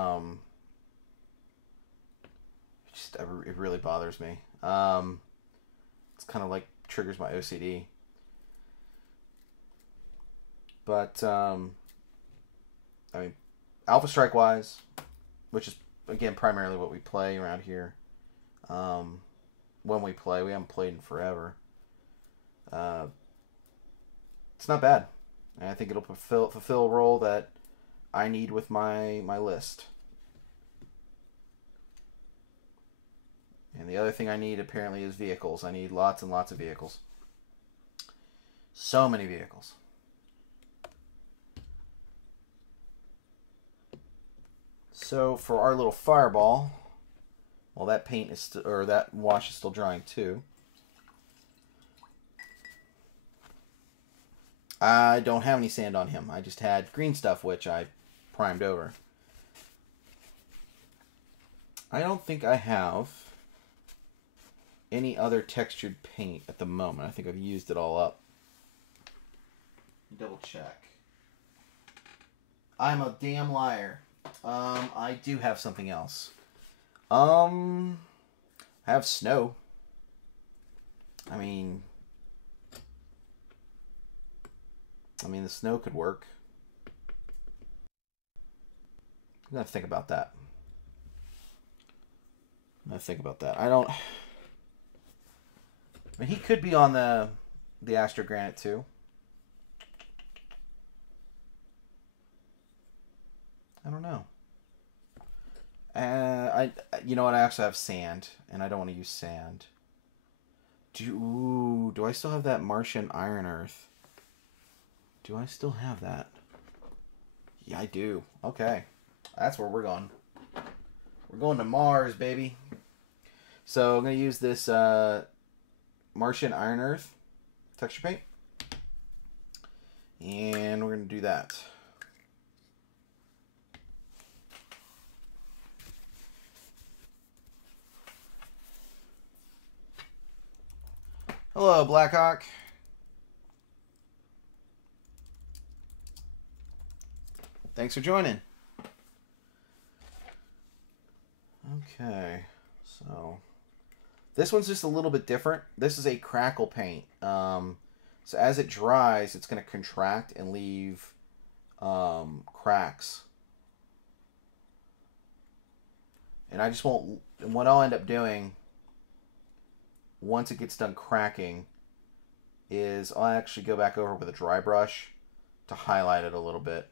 really bothers me. It's kind of like triggers my OCD. But, I mean, Alpha Strike wise, which is, again, primarily what we play around here. When we play, we haven't played in forever. It's not bad. And I think it'll fulfill a role that I need with my list. And the other thing I need apparently is vehicles. I need lots and lots of vehicles. So many vehicles. So for our little fireball, well, that paint is or that wash is still drying too. I don't have any sand on him. I just had green stuff, which I primed over. I don't think I have any other textured paint at the moment. I think I've used it all up. Double check. I'm a damn liar. I do have something else. I have snow. I mean, the snow could work. I'm gonna think about that. I mean, he could be on the Astro Granite too. I don't know. You know what? I actually have sand, and I don't want to use sand. Do I still have that Martian Iron Earth? Do I still have that? Yeah, I do. Okay, that's where we're going. We're going to Mars, baby. So I'm gonna use this Martian Iron Earth texture paint, and we're gonna do that. Hello, Blackhawk. Thanks for joining. Okay, so this one's just a little bit different. This is a crackle paint. So as it dries, it's going to contract and leave cracks. And I just won't. And what I'll end up doing once it gets done cracking is I'll actually go back over with a dry brush to highlight it a little bit.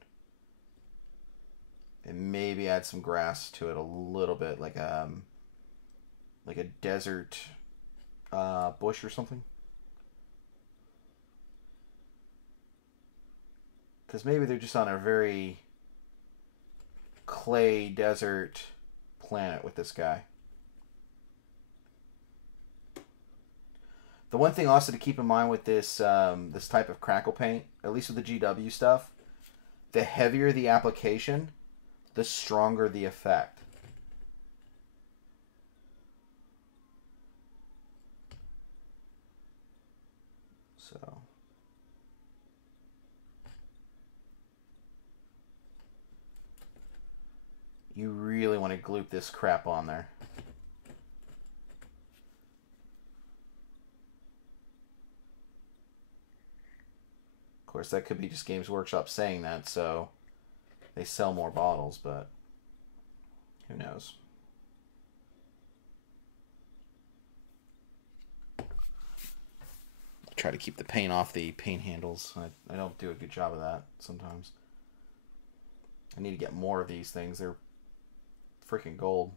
And maybe add some grass to it a little bit, like a desert bush or something. Because maybe they're just on a very clay desert planet with this guy. The one thing also to keep in mind with this this type of crackle paint, at least with the GW stuff, the heavier the application, the stronger the effect. So you really want to gloop this crap on there. Of course, that could be just Games Workshop saying that, so they sell more bottles, but who knows? Try to keep the paint off the paint handles. I don't do a good job of that sometimes. I need to get more of these things. They're freaking gold.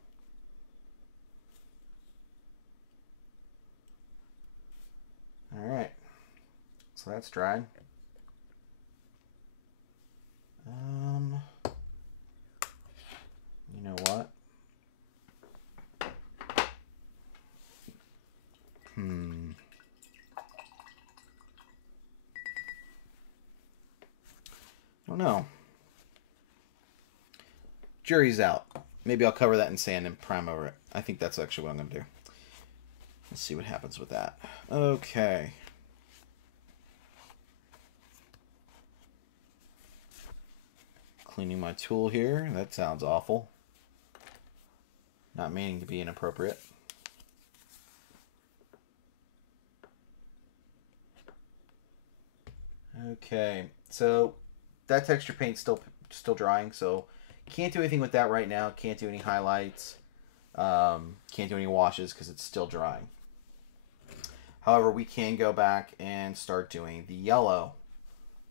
Alright. So that's dried. You know what? I don't know. Jury's out. Maybe I'll cover that in sand and prime over it. I think that's actually what I'm going to do. Let's see what happens with that. Okay. Cleaning my tool here. That sounds awful. Not meaning to be inappropriate. Okay, so that texture paint's still drying, so can't do anything with that right now. Can't do any highlights. Can't do any washes because it's still drying. However, we can go back and start doing the yellow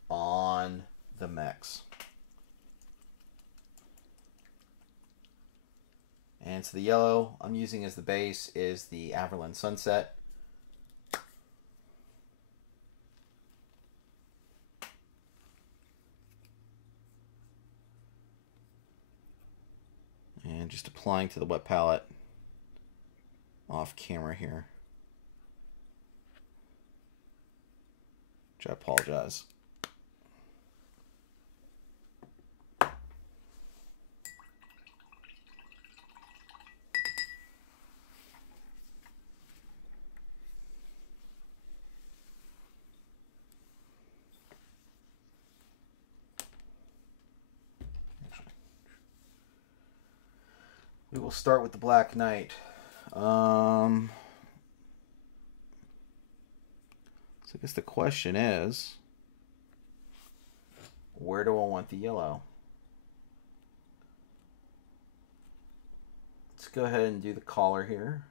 on the mechs. And so the yellow I'm using as the base is the Averland Sunset. And just applying to the wet palette off camera here. Which I apologize. We will start with the Black Knight. So I guess the question is, where do I want the yellow? Let's go ahead and do the collar here.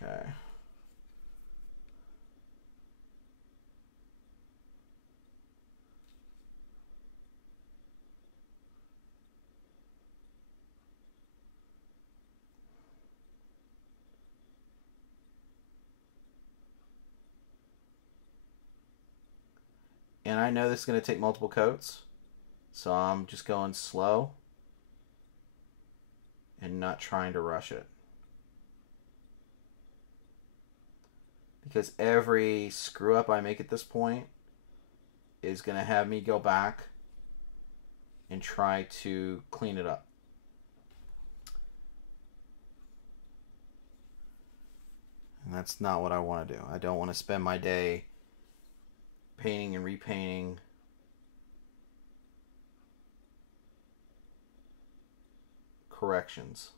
Okay. And I know this is going to take multiple coats, so I'm just going slow and not trying to rush it. Because every screw up I make at this point is going to have me go back and try to clean it up. And that's not what I want to do. I don't want to spend my day painting and repainting corrections.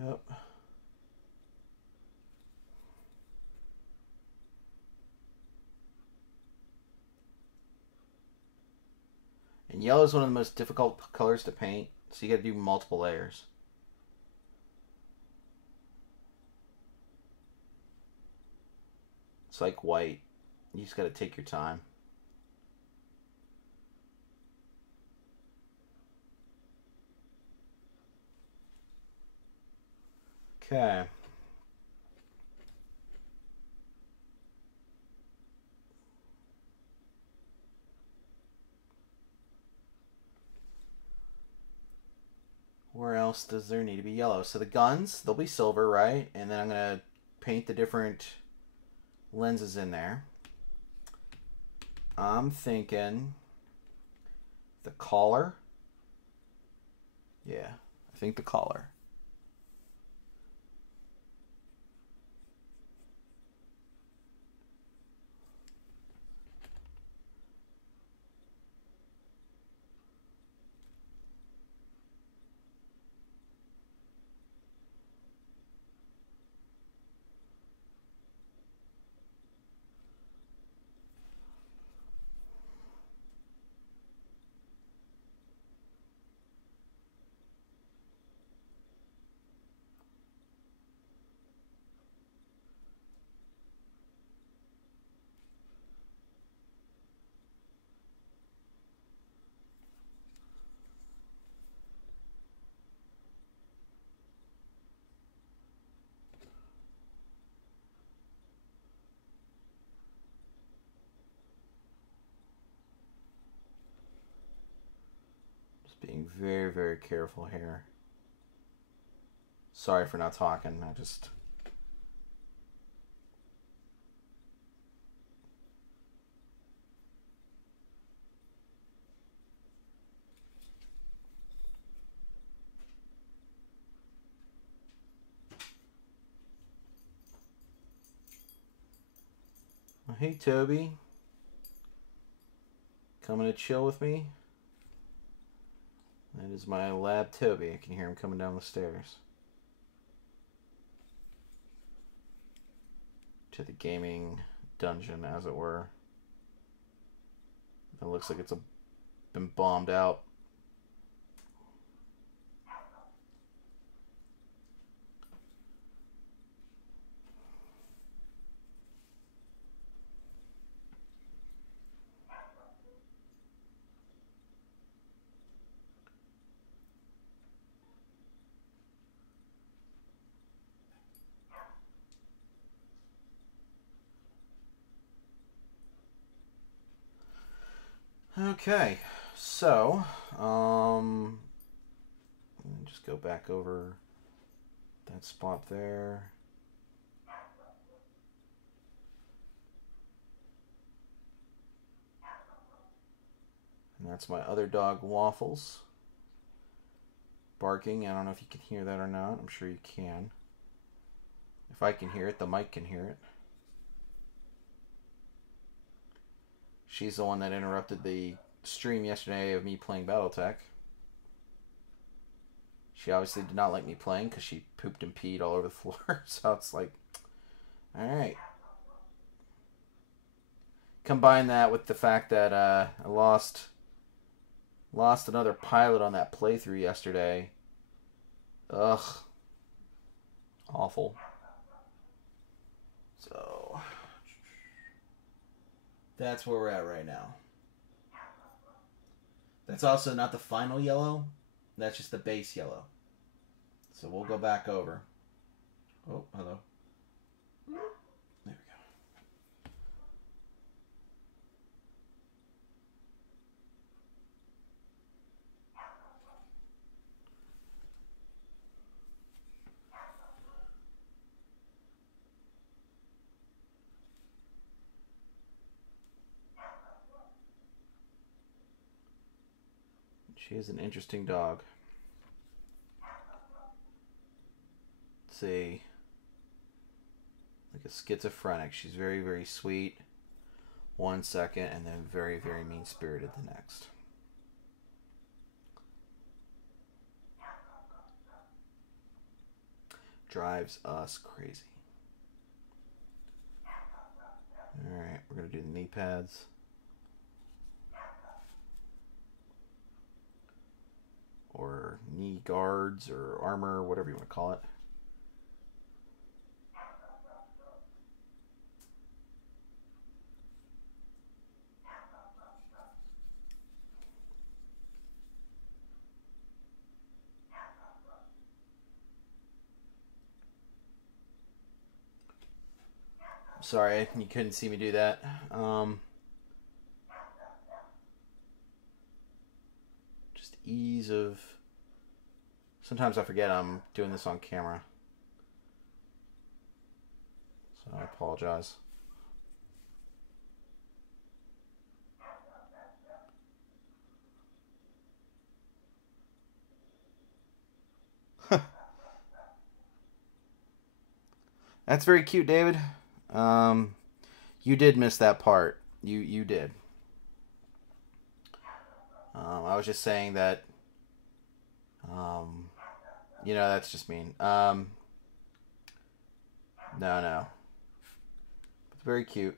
Yep. And yellow is one of the most difficult colors to paint, so you got to do multiple layers. It's like white. You just got to take your time. Okay. Where else does there need to be yellow? So the guns, they'll be silver, right? And then I'm going to paint the different lenses in there. I'm thinking the collar. Yeah, I think the collar. Just being very, very careful here. Sorry for not talking. I just... Hey, Toby. Coming to chill with me? That is my lab Toby. I can hear him coming down the stairs. To the gaming dungeon, as it were. It looks like it's been bombed out. Okay, so, let me just go back over that spot there. And that's my other dog, Waffles, barking. I don't know if you can hear that or not. I'm sure you can. If I can hear it, the mic can hear it. She's the one that interrupted the stream yesterday of me playing Battletech. She obviously did not like me playing because she pooped and peed all over the floor. So it's like, alright. Combine that with the fact that I lost another pilot on that playthrough yesterday. Ugh. Awful. So... that's where we're at right now. That's also not the final yellow. That's just the base yellow. So we'll go back over. Oh, hello. There we go. She is an interesting dog. Let's see. Like a schizophrenic. She's very, very sweet 1 second and then very, very mean-spirited the next. Drives us crazy. Alright, we're going to do the knee pads. Or knee guards or armor, whatever you want to call it. Sorry, you couldn't see me do that. Just ease of... sometimes I forget I'm doing this on camera. So I apologize. That's very cute, David. You did miss that part. You did. I was just saying that. You know, that's just mean. No. It's very cute.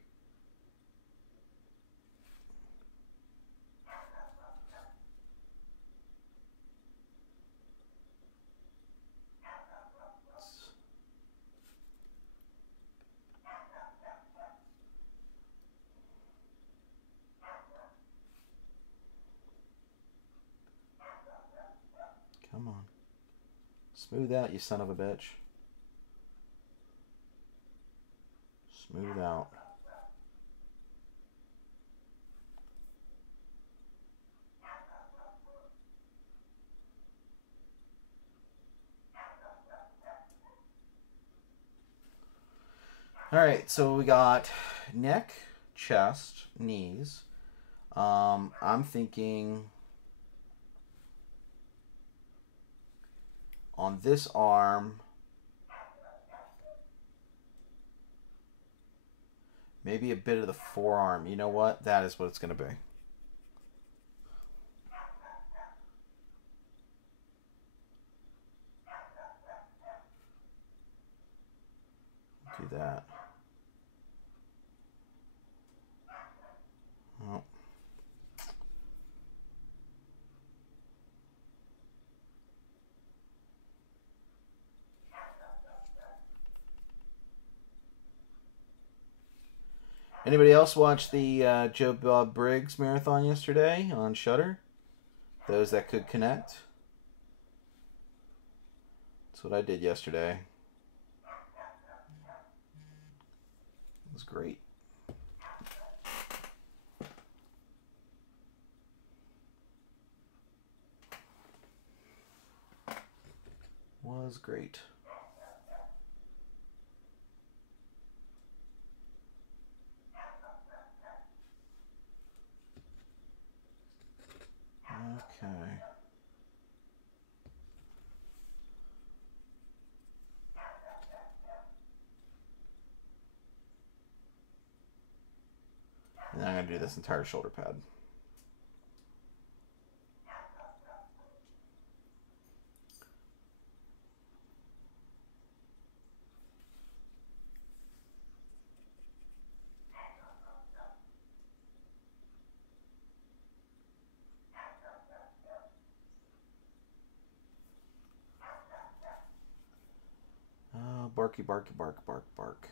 Come on. Smooth out, you son of a bitch. Smooth out. All right, so we got neck, chest, knees. I'm thinking on this arm, maybe a bit of the forearm. You know what? That is what it's going to be. Do that. Oh. Anybody else watch the Joe Bob Briggs marathon yesterday on Shudder? Those that could connect. That's what I did yesterday. It was great. Was great. Okay. And then I'm going to do this entire shoulder pad. Barky, barky, bark, bark, bark.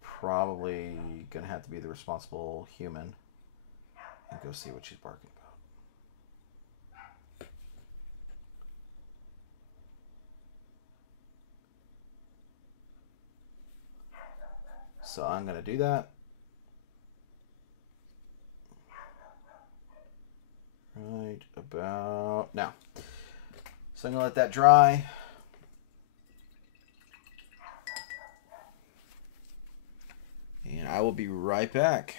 Probably gonna have to be the responsible human and go see what she's barking about. So I'm gonna do that. Right about now. So I'm gonna let that dry. And I will be right back.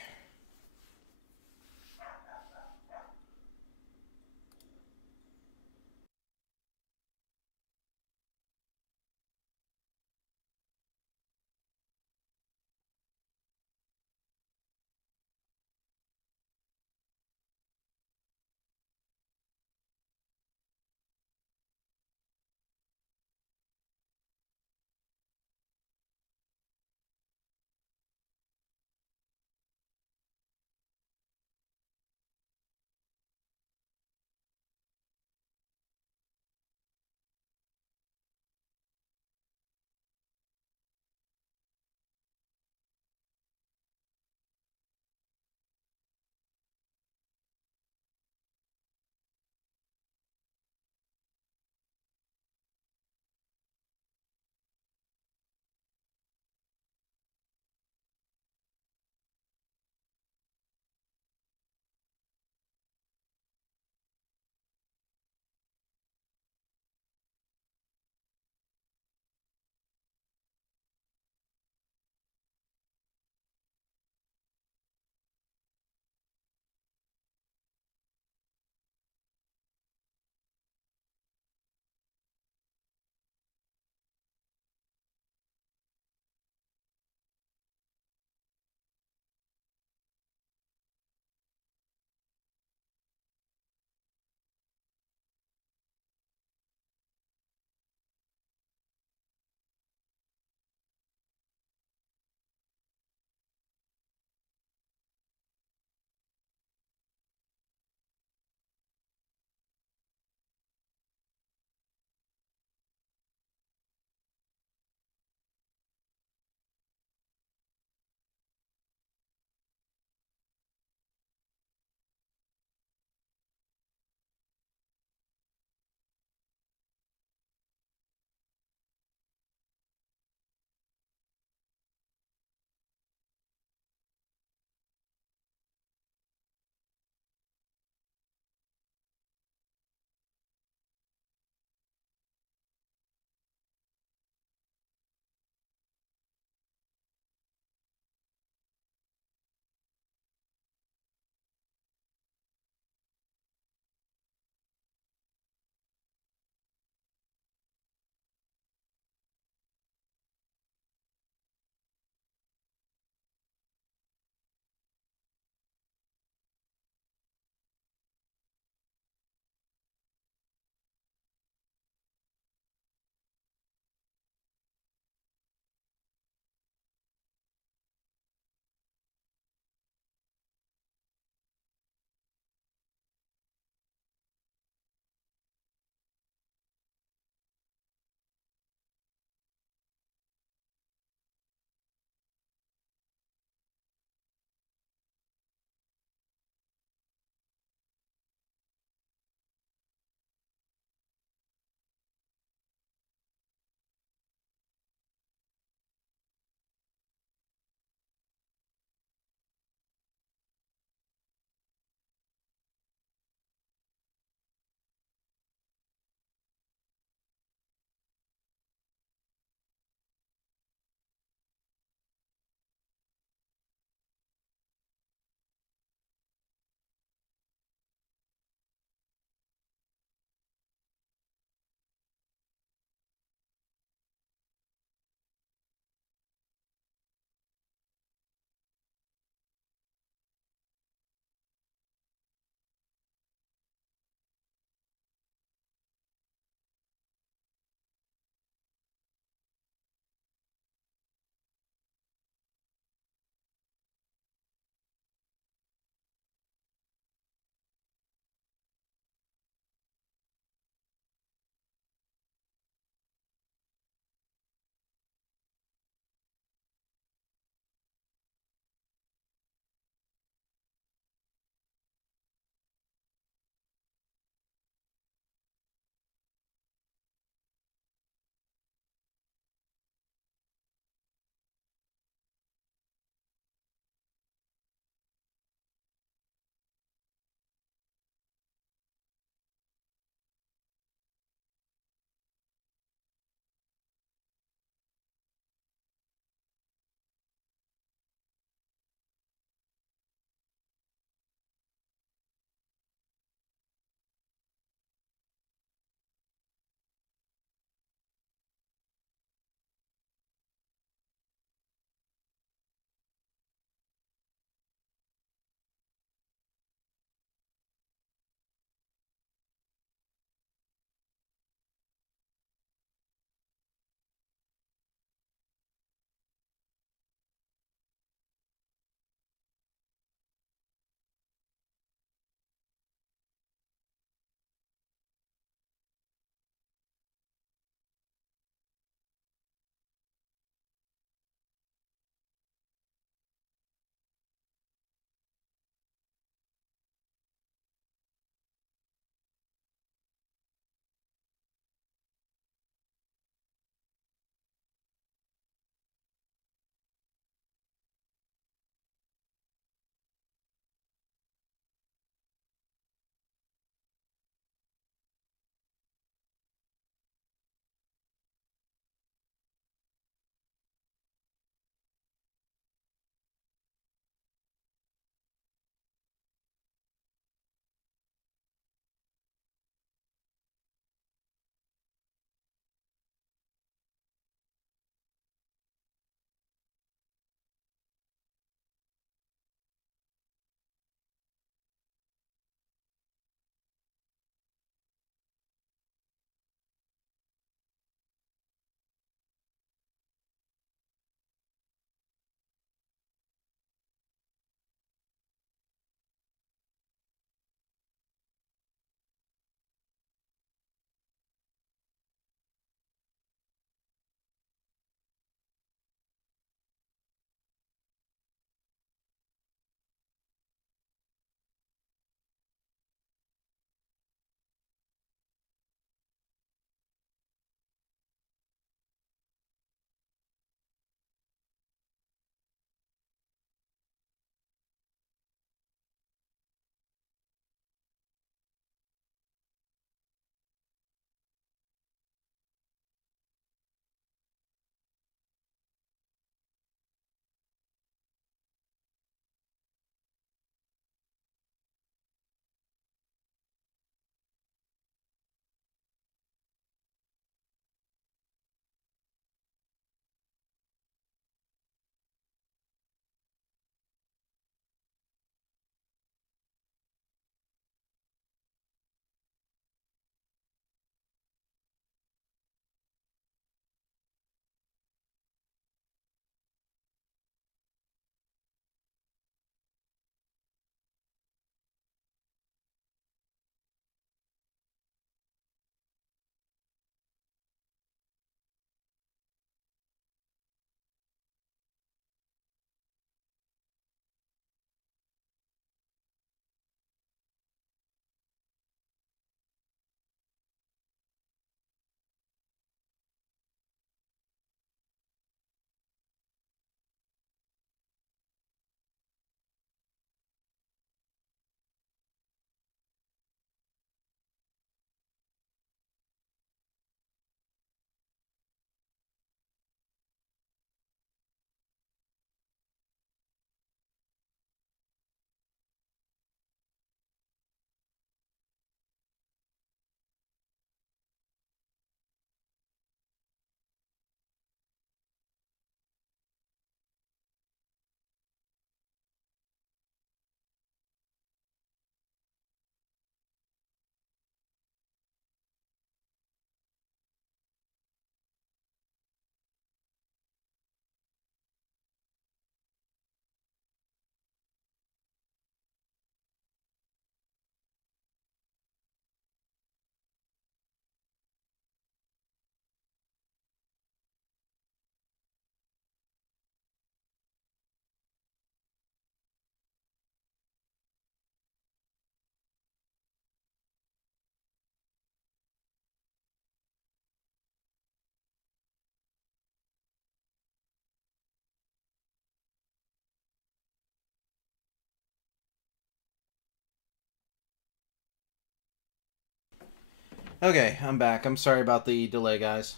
Okay, I'm back. I'm sorry about the delay, guys.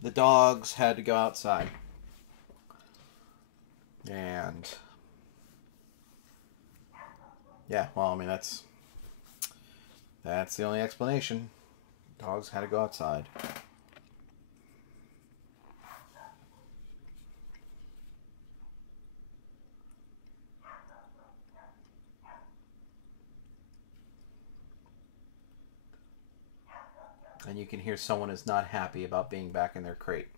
The dogs had to go outside. And yeah, well, I mean, that's the only explanation. Dogs had to go outside. And you can hear someone is not happy about being back in their crate.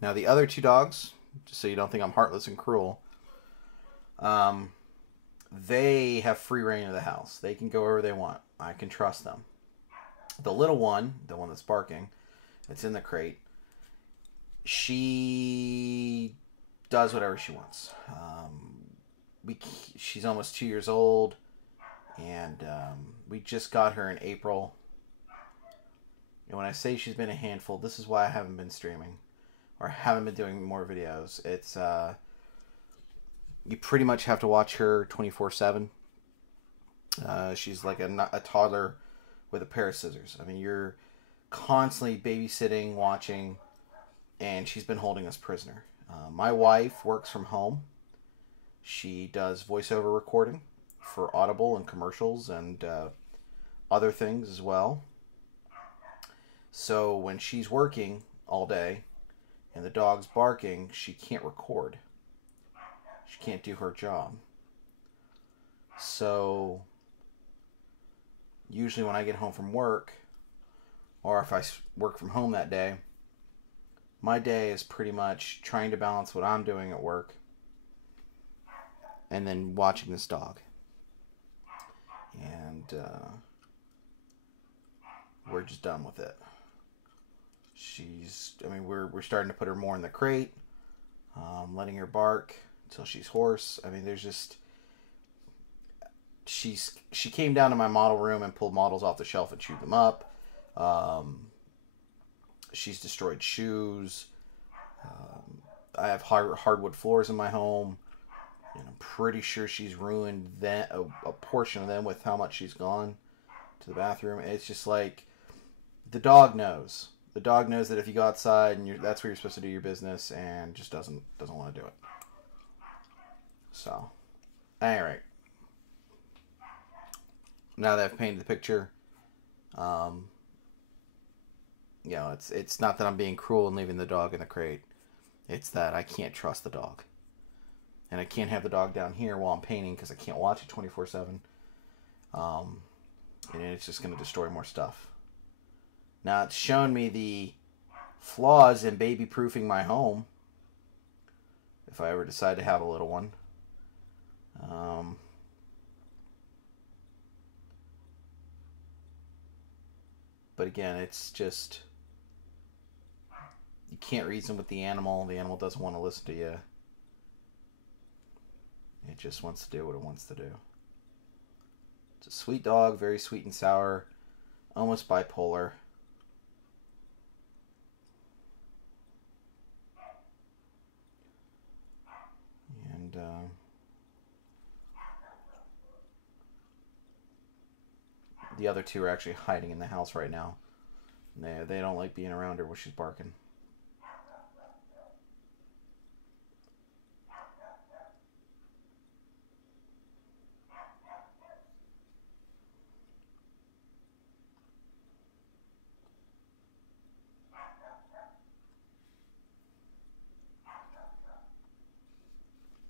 Now, the other two dogs, just so you don't think I'm heartless and cruel, they have free reign of the house. They can go wherever they want. I can trust them. The little one, the one that's barking, it's in the crate, she does whatever she wants. She's almost 2 years old, and we just got her in April. And when I say she's been a handful, this is why I haven't been streaming or haven't been doing more videos. It's you pretty much have to watch her 24/7. She's like a toddler with a pair of scissors. I mean, you're constantly babysitting, watching, and she's been holding us prisoner. My wife works from home. She does voiceover recording for Audible and commercials and other things as well. So when she's working all day and the dog's barking, she can't record. She can't do her job. So usually when I get home from work, or if I work from home that day, my day is pretty much trying to balance what I'm doing at work and then watching this dog. And we're just done with it. We're starting to put her more in the crate, letting her bark until she's hoarse. I mean, there's just... She came down to my model room and pulled models off the shelf and chewed them up. She's destroyed shoes. I have hardwood floors in my home, and I'm pretty sure she's ruined a portion of them with how much she's gone to the bathroom. It's just like the dog knows. The dog knows that if you go outside and that's where you're supposed to do your business, and just doesn't want to do it. So, anyway, now that I've painted the picture, it's not that I'm being cruel and leaving the dog in the crate. It's that I can't trust the dog. And I can't have the dog down here while I'm painting because I can't watch it 24/7. And it's just going to destroy more stuff. Now, it's shown me the flaws in baby-proofing my home if I ever decide to have a little one. But again, it's just... You can't reason with the animal. The animal doesn't want to listen to you. It just wants to do what it wants to do. It's a sweet dog, very sweet and sour, almost bipolar. And the other two are actually hiding in the house right now. They don't like being around her when she's barking.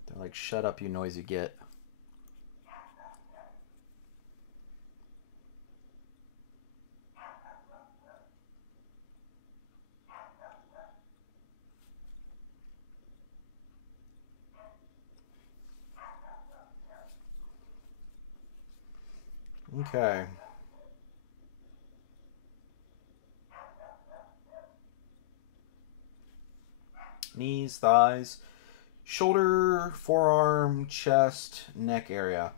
They're like, shut up, you noisy git. Okay. Knees, thighs, shoulder, forearm, chest, neck area.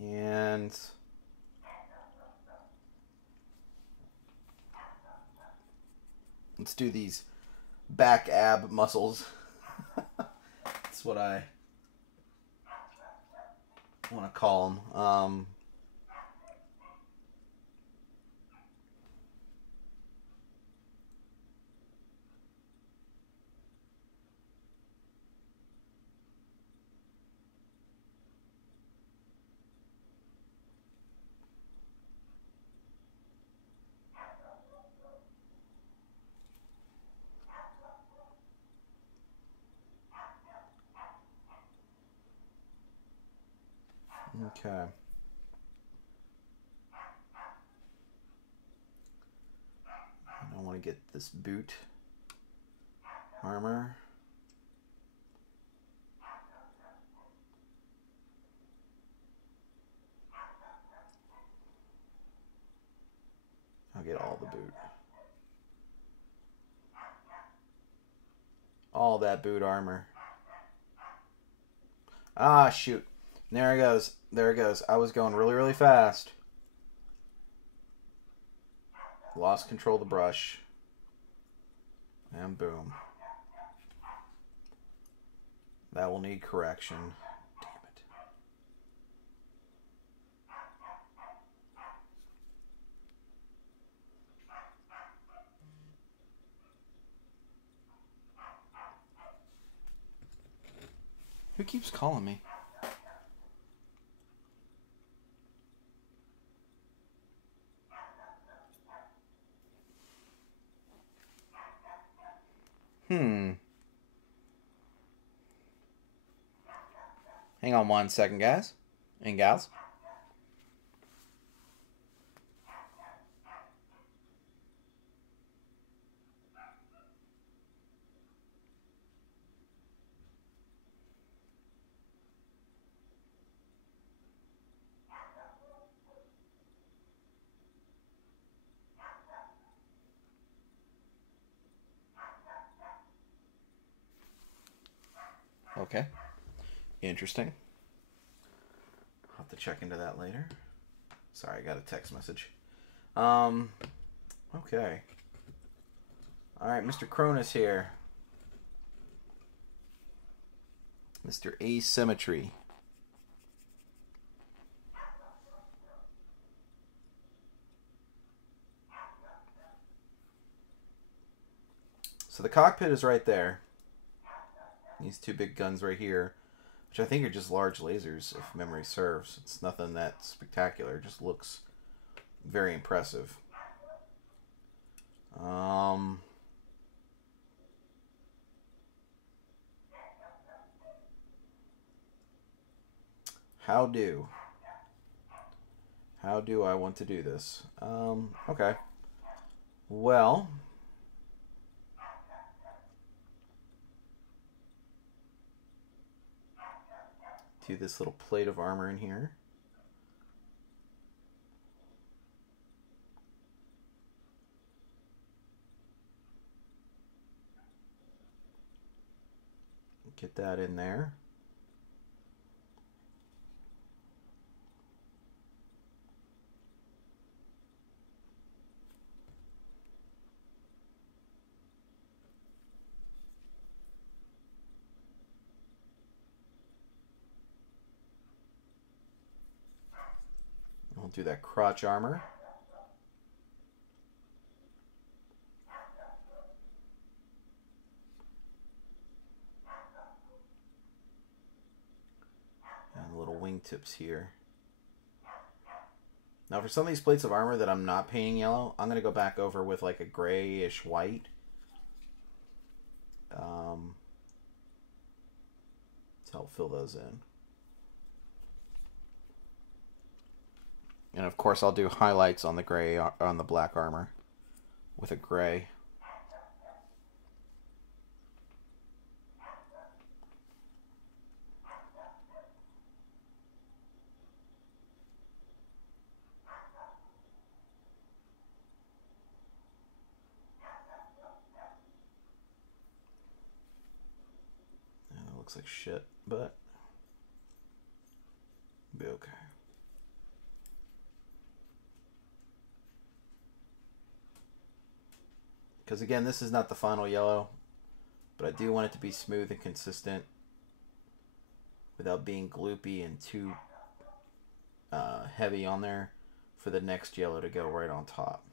And Let's do these back ab muscles. That's what I want to call them. Okay. I want to get this boot armor. I'll get all the boot. All that boot armor. Ah, shoot. There it goes. There it goes. I was going really, really fast. Lost control of the brush. And boom. That will need correction. Damn it. Who keeps calling me? Hang on 1 second, guys and gals. Okay. Interesting. I'll have to check into that later. Sorry, I got a text message. Okay. Alright, Mr. Cronus here. Mr. Asymmetry. So the cockpit is right there. These two big guns right here, which I think are just large lasers, if memory serves. It's nothing that spectacular. It just looks very impressive. How do I want to do this? Okay. Well, do this little plate of armor in here. Get that in there. I'll do that crotch armor. And the little wingtips here. Now for some of these plates of armor that I'm not painting yellow, I'm going to go back over with like a grayish white. To help fill those in. And of course I'll do highlights on the gray, on the black armor with a gray. Looks like shit, but be okay. Because again, this is not the final yellow, but I do want it to be smooth and consistent without being gloopy and too heavy on there for the next yellow to go right on top.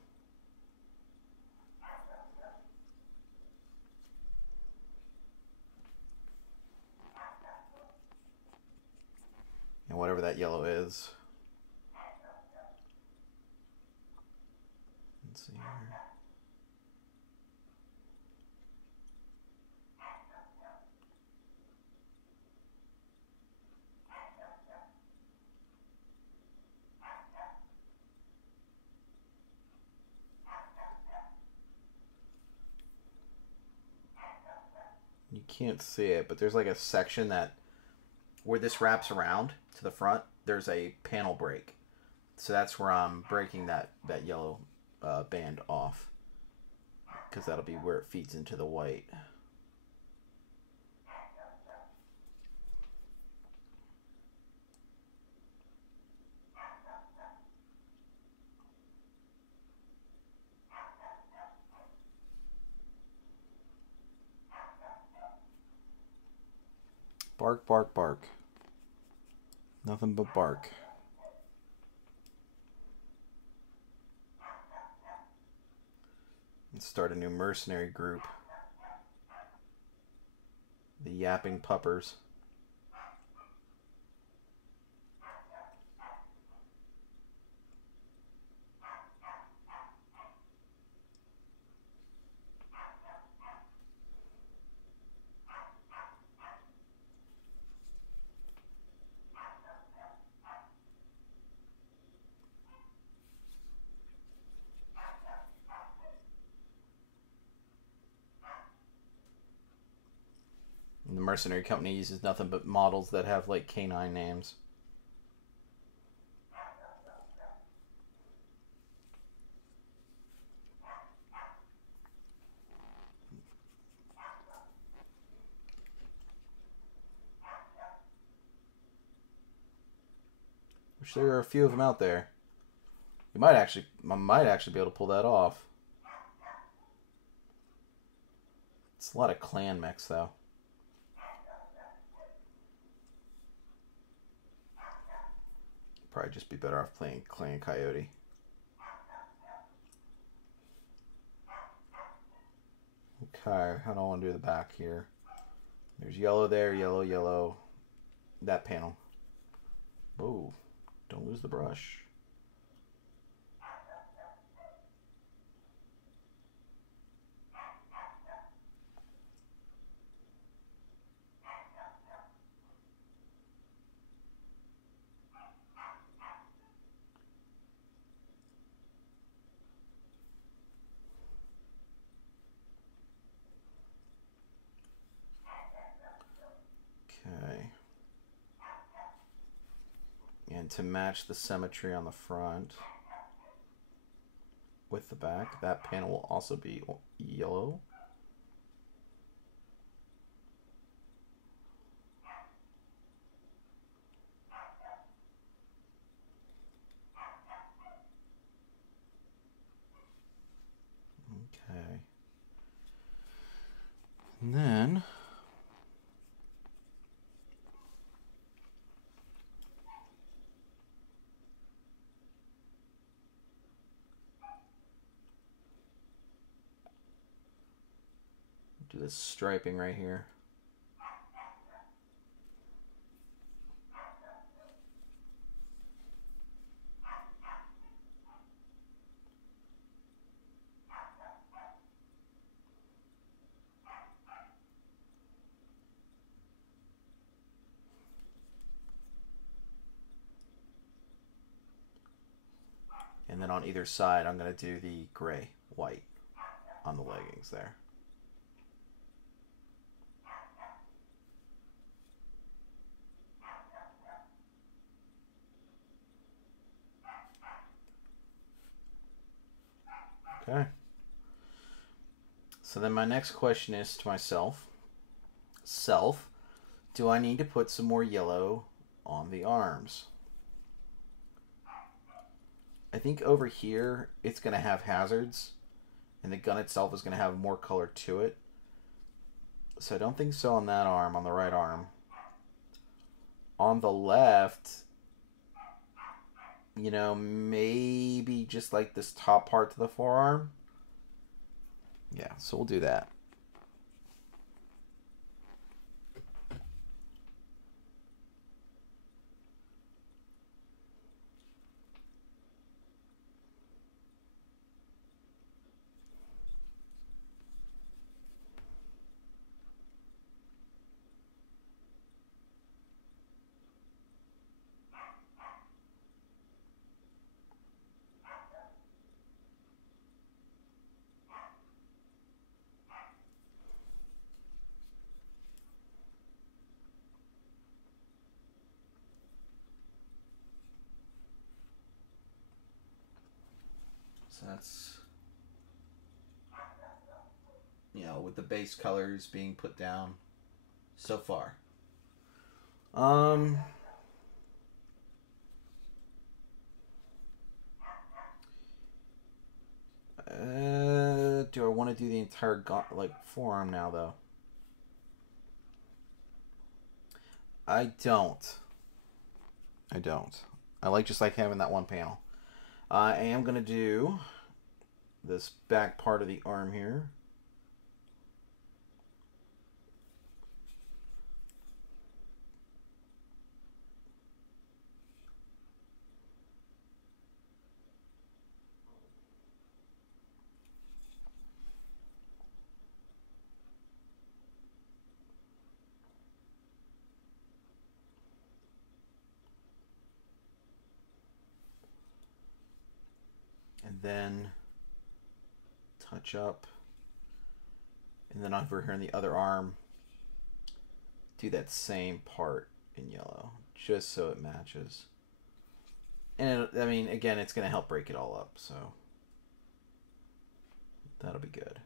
And whatever that yellow is. Let's see here. You can't see it, but there's like a section that where this wraps around to the front, there's a panel break. So that's where I'm breaking that yellow band off, because that'll be where it feeds into the white. Bark, bark, bark. Nothing but bark. Let's start a new mercenary group. The Yapping Puppers. The mercenary company uses nothing but models that have like canine names. Wish there were a few of them out there. I might actually be able to pull that off. It's a lot of clan mechs though. Probably just be better off playing Clan Coyote. Okay, how do I want to do the back here? There's yellow there, yellow, yellow. That panel. Whoa, don't lose the brush. Okay. And to match the symmetry on the front with the back, that panel will also be yellow. Okay. And then do this striping right here. And then on either side, I'm going to do the gray, white on the leggings there. Okay. So then my next question is to myself. Self, do I need to put some more yellow on the arms? I think over here it's going to have hazards, and the gun itself is going to have more color to it. So I don't think so on that arm, on the right arm. On the left, you know, maybe just like this top part to the forearm. Yeah, so we'll do that. So that's, you know, with the base colors being put down so far. Do I want to do the entire forearm now though? I don't. I like just like having that one panel. I am gonna do this back part of the arm here. And then touch up. And then over here on the other arm, do that same part in yellow, just so it matches. And I mean, again, it's going to help break it all up, so that'll be good.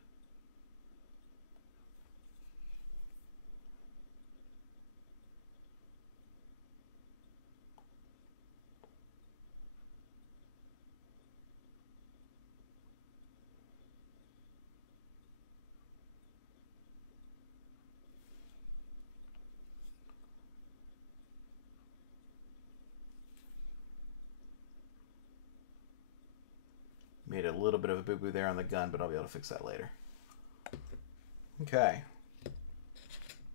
Made a little bit of a boo-boo there on the gun, but I'll be able to fix that later. Okay.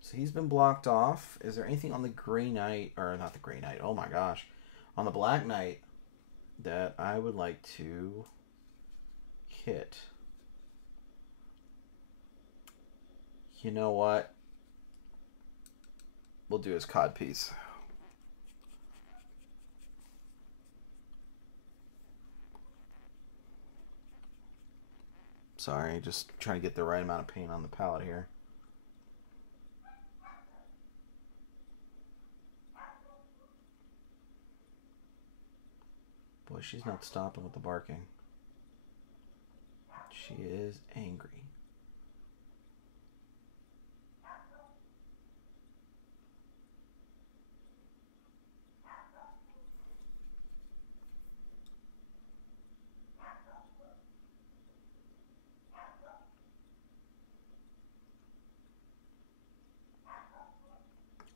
So he's been blocked off. Is there anything on the Grey Knight, or not the Grey Knight, oh my gosh, on the Black Knight that I would like to hit? You know what? We'll do his codpiece. Sorry, just trying to get the right amount of paint on the palette here. Boy, she's not stopping with the barking. She is angry.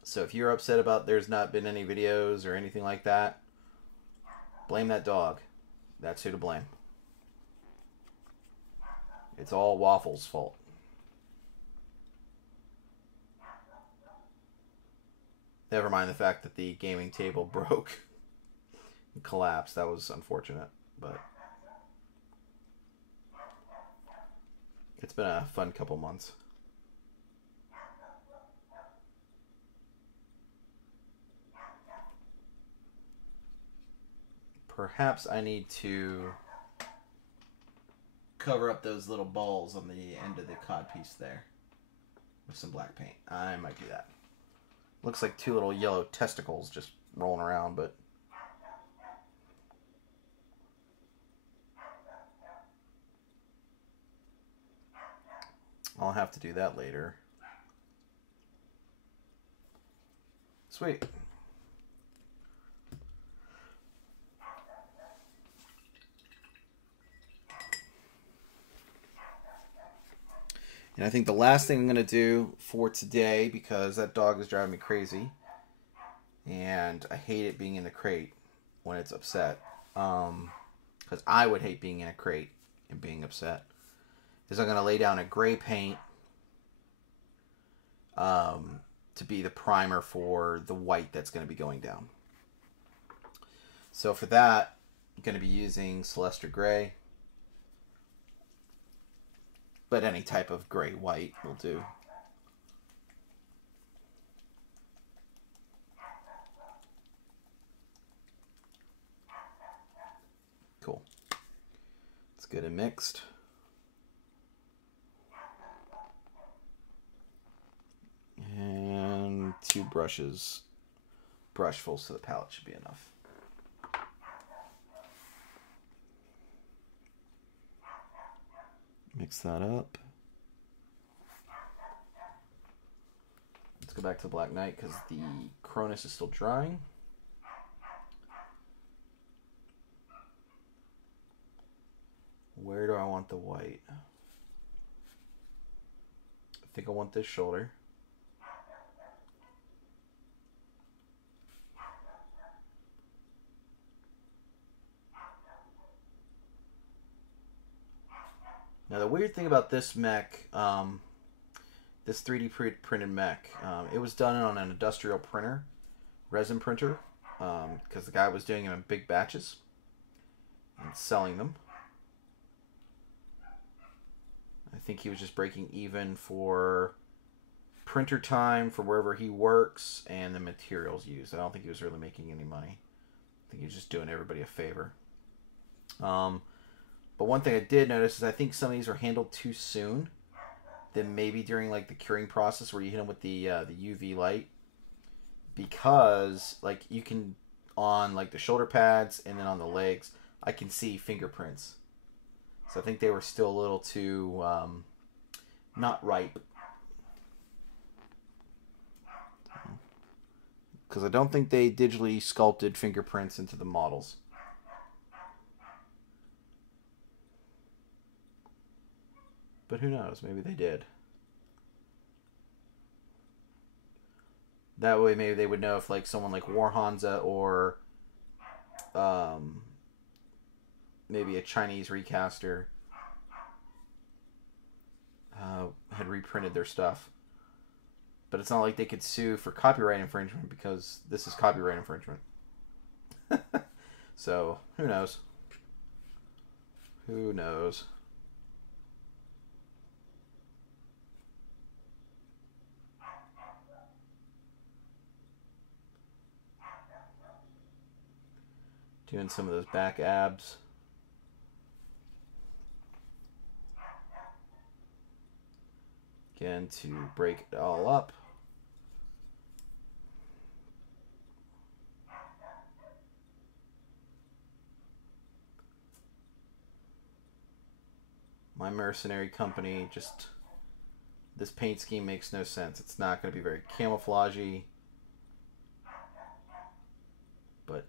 So if you're upset about there's not been any videos or anything like that, blame that dog. That's who to blame. It's all Waffles' fault. Never mind the fact that the gaming table broke and collapsed. That was unfortunate, but it's been a fun couple months. Perhaps I need to cover up those little balls on the end of the codpiece there with some black paint. I might do that. Looks like two little yellow testicles just rolling around, but I'll have to do that later. Sweet. And I think the last thing I'm going to do for today, because that dog is driving me crazy, and I hate it being in the crate when it's upset, because I would hate being in a crate and being upset, is I'm going to lay down a gray paint to be the primer for the white that's going to be going down. So for that, I'm going to be using Celestra Gray. But any type of gray white will do. Cool. It's good and mixed. And 2 brushes. Brushfuls to the palette should be enough. Mix that up. Let's go back to the Black Knight because the Cronus is still drying. Where do I want the white? I think I want this shoulder. Now the weird thing about this mech, this 3D printed mech, it was done on an industrial printer, resin printer, because the guy was doing them in big batches and selling them. I think he was just breaking even for printer time for wherever he works and the materials used. I don't think he was really making any money. I think he was just doing everybody a favor. But one thing I did notice is I think some of these were handled too soon. Then maybe during like the curing process where you hit them with the UV light, because like you can on like the shoulder pads and then on the legs, I can see fingerprints. So I think they were still a little too not ripe. Because I don't think they digitally sculpted fingerprints into the models. But who knows? Maybe they did. That way maybe they would know if like someone like War Hansa or maybe a Chinese recaster had reprinted their stuff. But it's not like they could sue for copyright infringement because this is copyright infringement. So, who knows? Who knows? Doing some of those back abs. Again, to break it all up. My mercenary company just... This paint scheme makes no sense. It's not going to be very camouflagey. But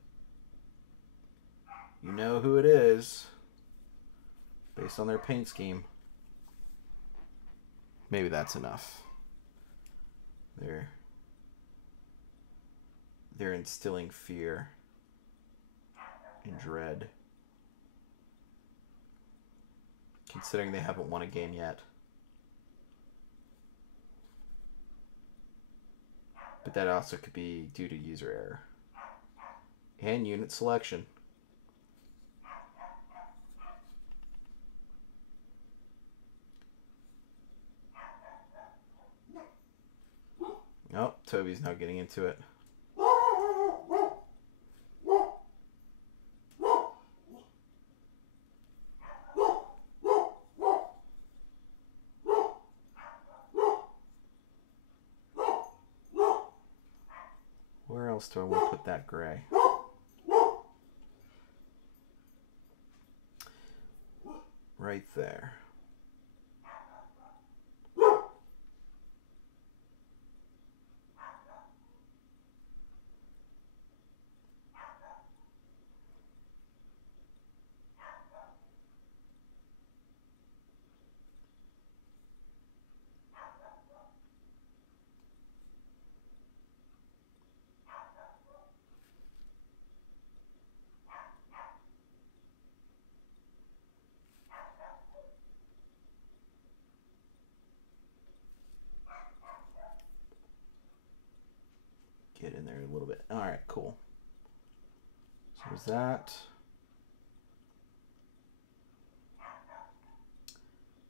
you know who it is based on their paint scheme. Maybe that's enough. They're instilling fear and dread. Considering they haven't won a game yet. But that also could be due to user error. And unit selection. Oh, Toby's now getting into it. Where else do I want to put that gray? Right there. get in there a little bit. All right, cool. So there's that.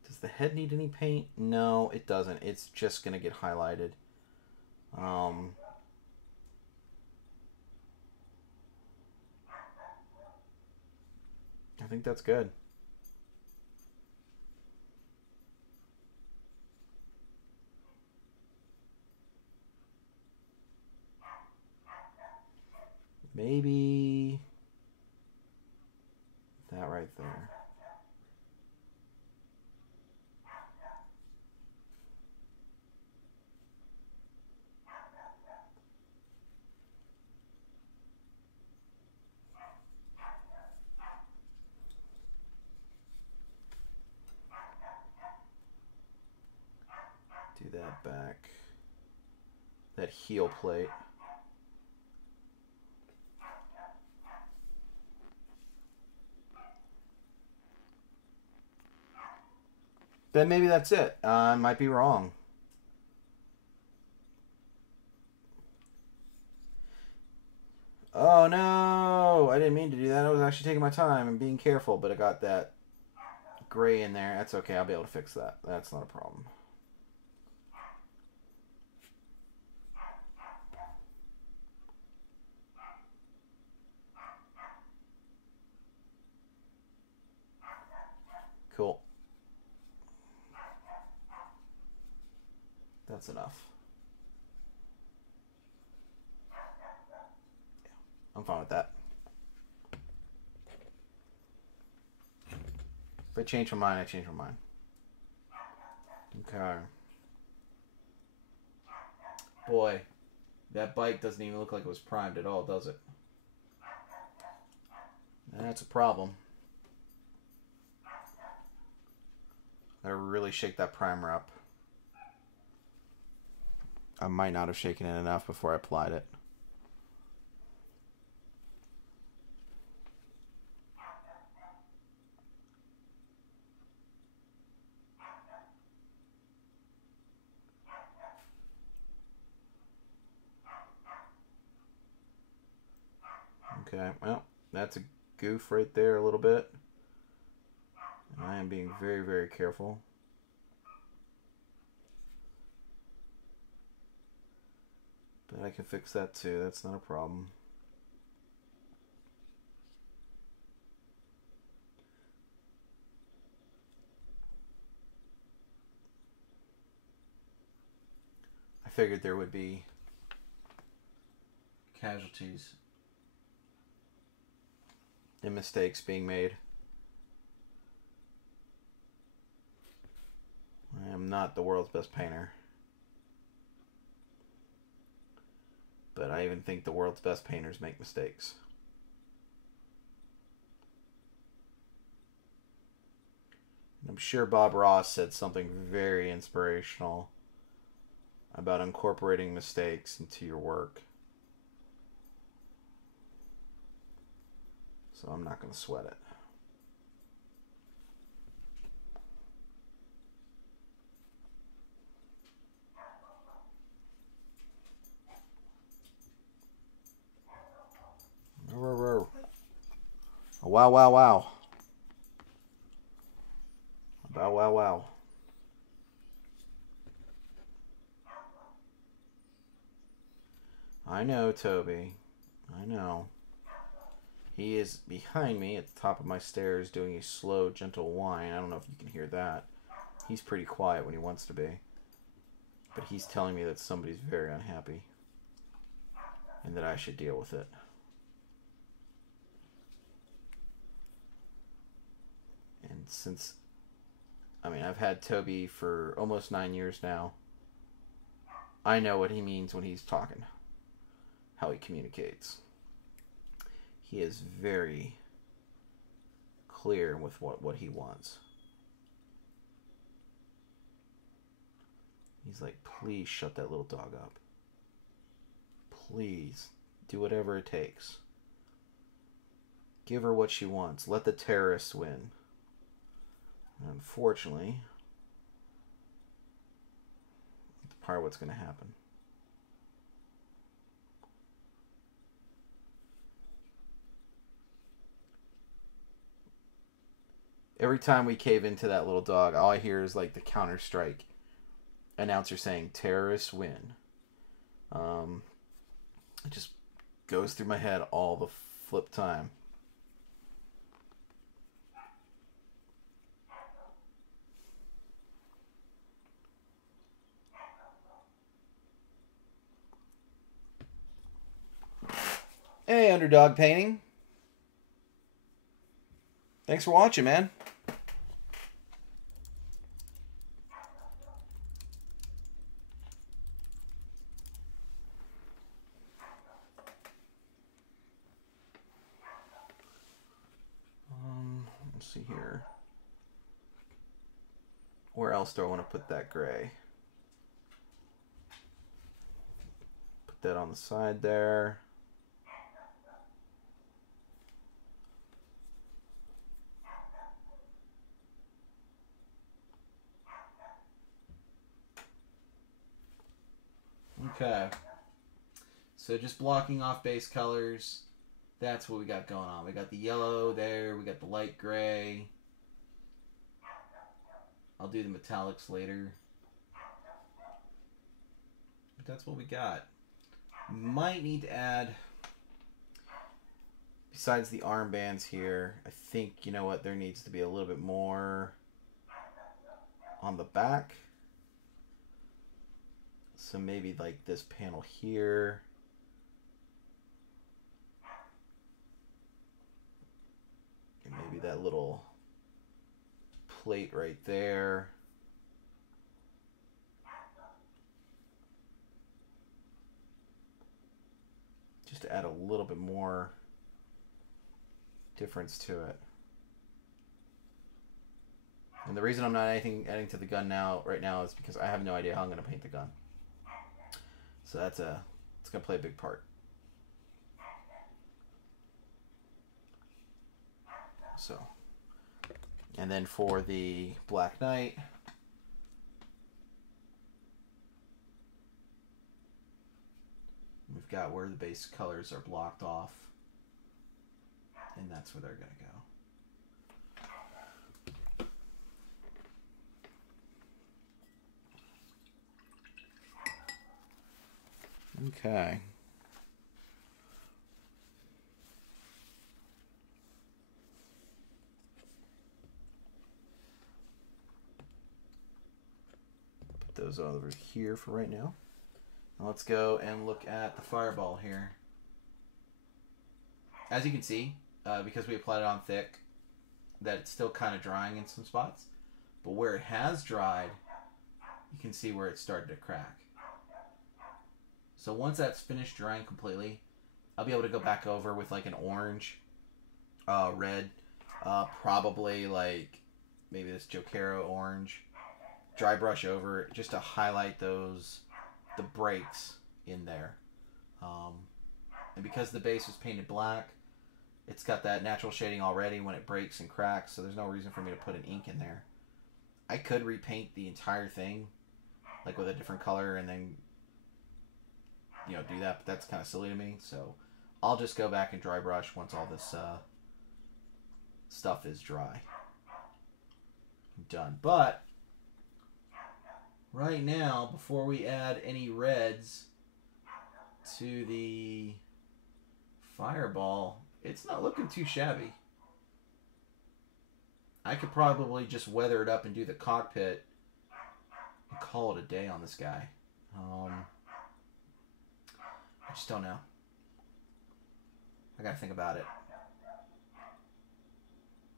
Does the head need any paint? No, it doesn't. It's just going to get highlighted. I think that's good. Maybe that right there. Do that back. That heel plate. Then maybe that's it. I might be wrong. Oh no! I didn't mean to do that. I was actually taking my time and being careful, but I got that gray in there. That's okay. I'll be able to fix that. That's not a problem. Cool. That's enough. I'm fine with that. If I change my mind, I change my mind. Okay. Boy, that bike doesn't even look like it was primed at all, does it? That's a problem. Gotta really shake that primer up. I might not have shaken it enough before I applied it. Okay, well, that's a goof right there a little bit. And I am being very, very careful. But I can fix that too. That's not a problem. I figured there would be casualties and mistakes being made. I am not the world's best painter. But I even think the world's best painters make mistakes. I'm sure Bob Ross said something very inspirational about incorporating mistakes into your work. So I'm not going to sweat it. Wow, wow, wow. Wow, wow, wow. I know, Toby. I know. He is behind me at the top of my stairs doing a slow, gentle whine. I don't know if you can hear that. He's pretty quiet when he wants to be. But he's telling me that somebody's very unhappy. And that I should deal with it. And since... I mean, I've had Toby for almost 9 years now. I know what he means when he's talking. How he communicates. He is very clear with what he wants. He's like, please shut that little dog up. Please, do whatever it takes. Give her what she wants. Let the terrorists win. And unfortunately, that's part of what's going to happen. Every time we cave into that little dog, all I hear is like the Counter-Strike announcer saying terrorists win. It just goes through my head all the flip time. Hey, Underdog Painting. Thanks for watching, man. Let's see here. Where else do I want to put that gray? Put that on the side there. Okay. So just blocking off base colors. That's what we got going on. We got the yellow there. We got the light gray. I'll do the metallics later. But that's what we got. Might need to add, besides the armbands here, I think, you know what, there needs to be a little bit more on the back. So maybe like this panel here. And maybe that little plate right there. Just to add a little bit more difference to it. And the reason I'm not adding to the gun right now is because I have no idea how I'm going to paint the gun. So it's going to play a big part. So, and then for the Black Knight, we've got where the base colors are blocked off, and that's where they're going to go. Okay. Put those over here for right now. Now let's go and look at the Fireball here. As you can see, because we applied it on thick, that it's still kind of drying in some spots. But where it has dried, you can see where it started to crack. So once that's finished drying completely, I'll be able to go back over with like an orange, red, probably like maybe this Jokero orange, dry brush over it just to highlight the breaks in there. And because the base was painted black, it's got that natural shading already when it breaks and cracks, so there's no reason for me to put an ink in there. I could repaint the entire thing, like with a different color, and then, you know, do that, but that's kind of silly to me, so I'll just go back and dry brush once all this stuff is dry. I'm done. But right now, before we add any reds to the Fireball, it's not looking too shabby. I could probably just weather it up and do the cockpit and call it a day on this guy. I just don't know. I gotta think about it.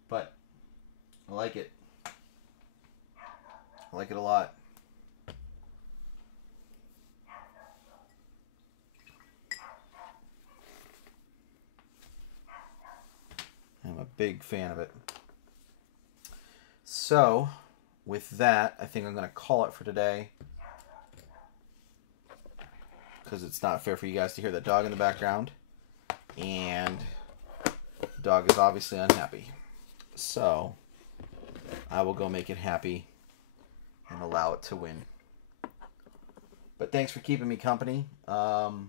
But I like it. I like it a lot. I'm a big fan of it. So, with that, I think I'm going to call it for today. Because it's not fair for you guys to hear the dog in the background. And the dog is obviously unhappy. So, I will go make it happy and allow it to win. But thanks for keeping me company. Well,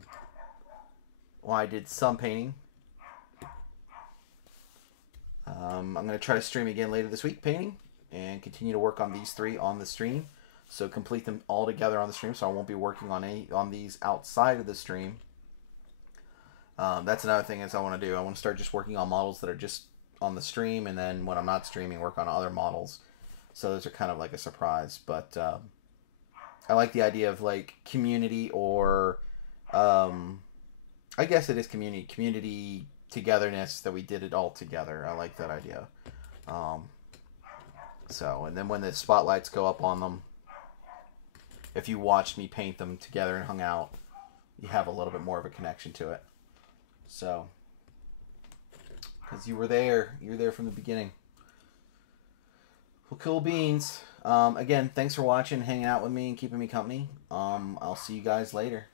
I did some painting. I'm going to try to stream again later this week painting and continue to work on these 3 on the stream. So complete them all together on the stream, so I won't be working on these outside of the stream. That's another thing is I want to do. I want to start just working on models that are just on the stream, and then when I'm not streaming, work on other models. So those are kind of like a surprise. But I like the idea of like community, or I guess it is community togetherness, that we did it all together. I like that idea. So, and then when the spotlights go up on them, if you watched me paint them together and hung out, you have a little bit more of a connection to it. So, because you were there from the beginning. Well, cool beans. Again, thanks for watching, hanging out with me, and keeping me company. I'll see you guys later.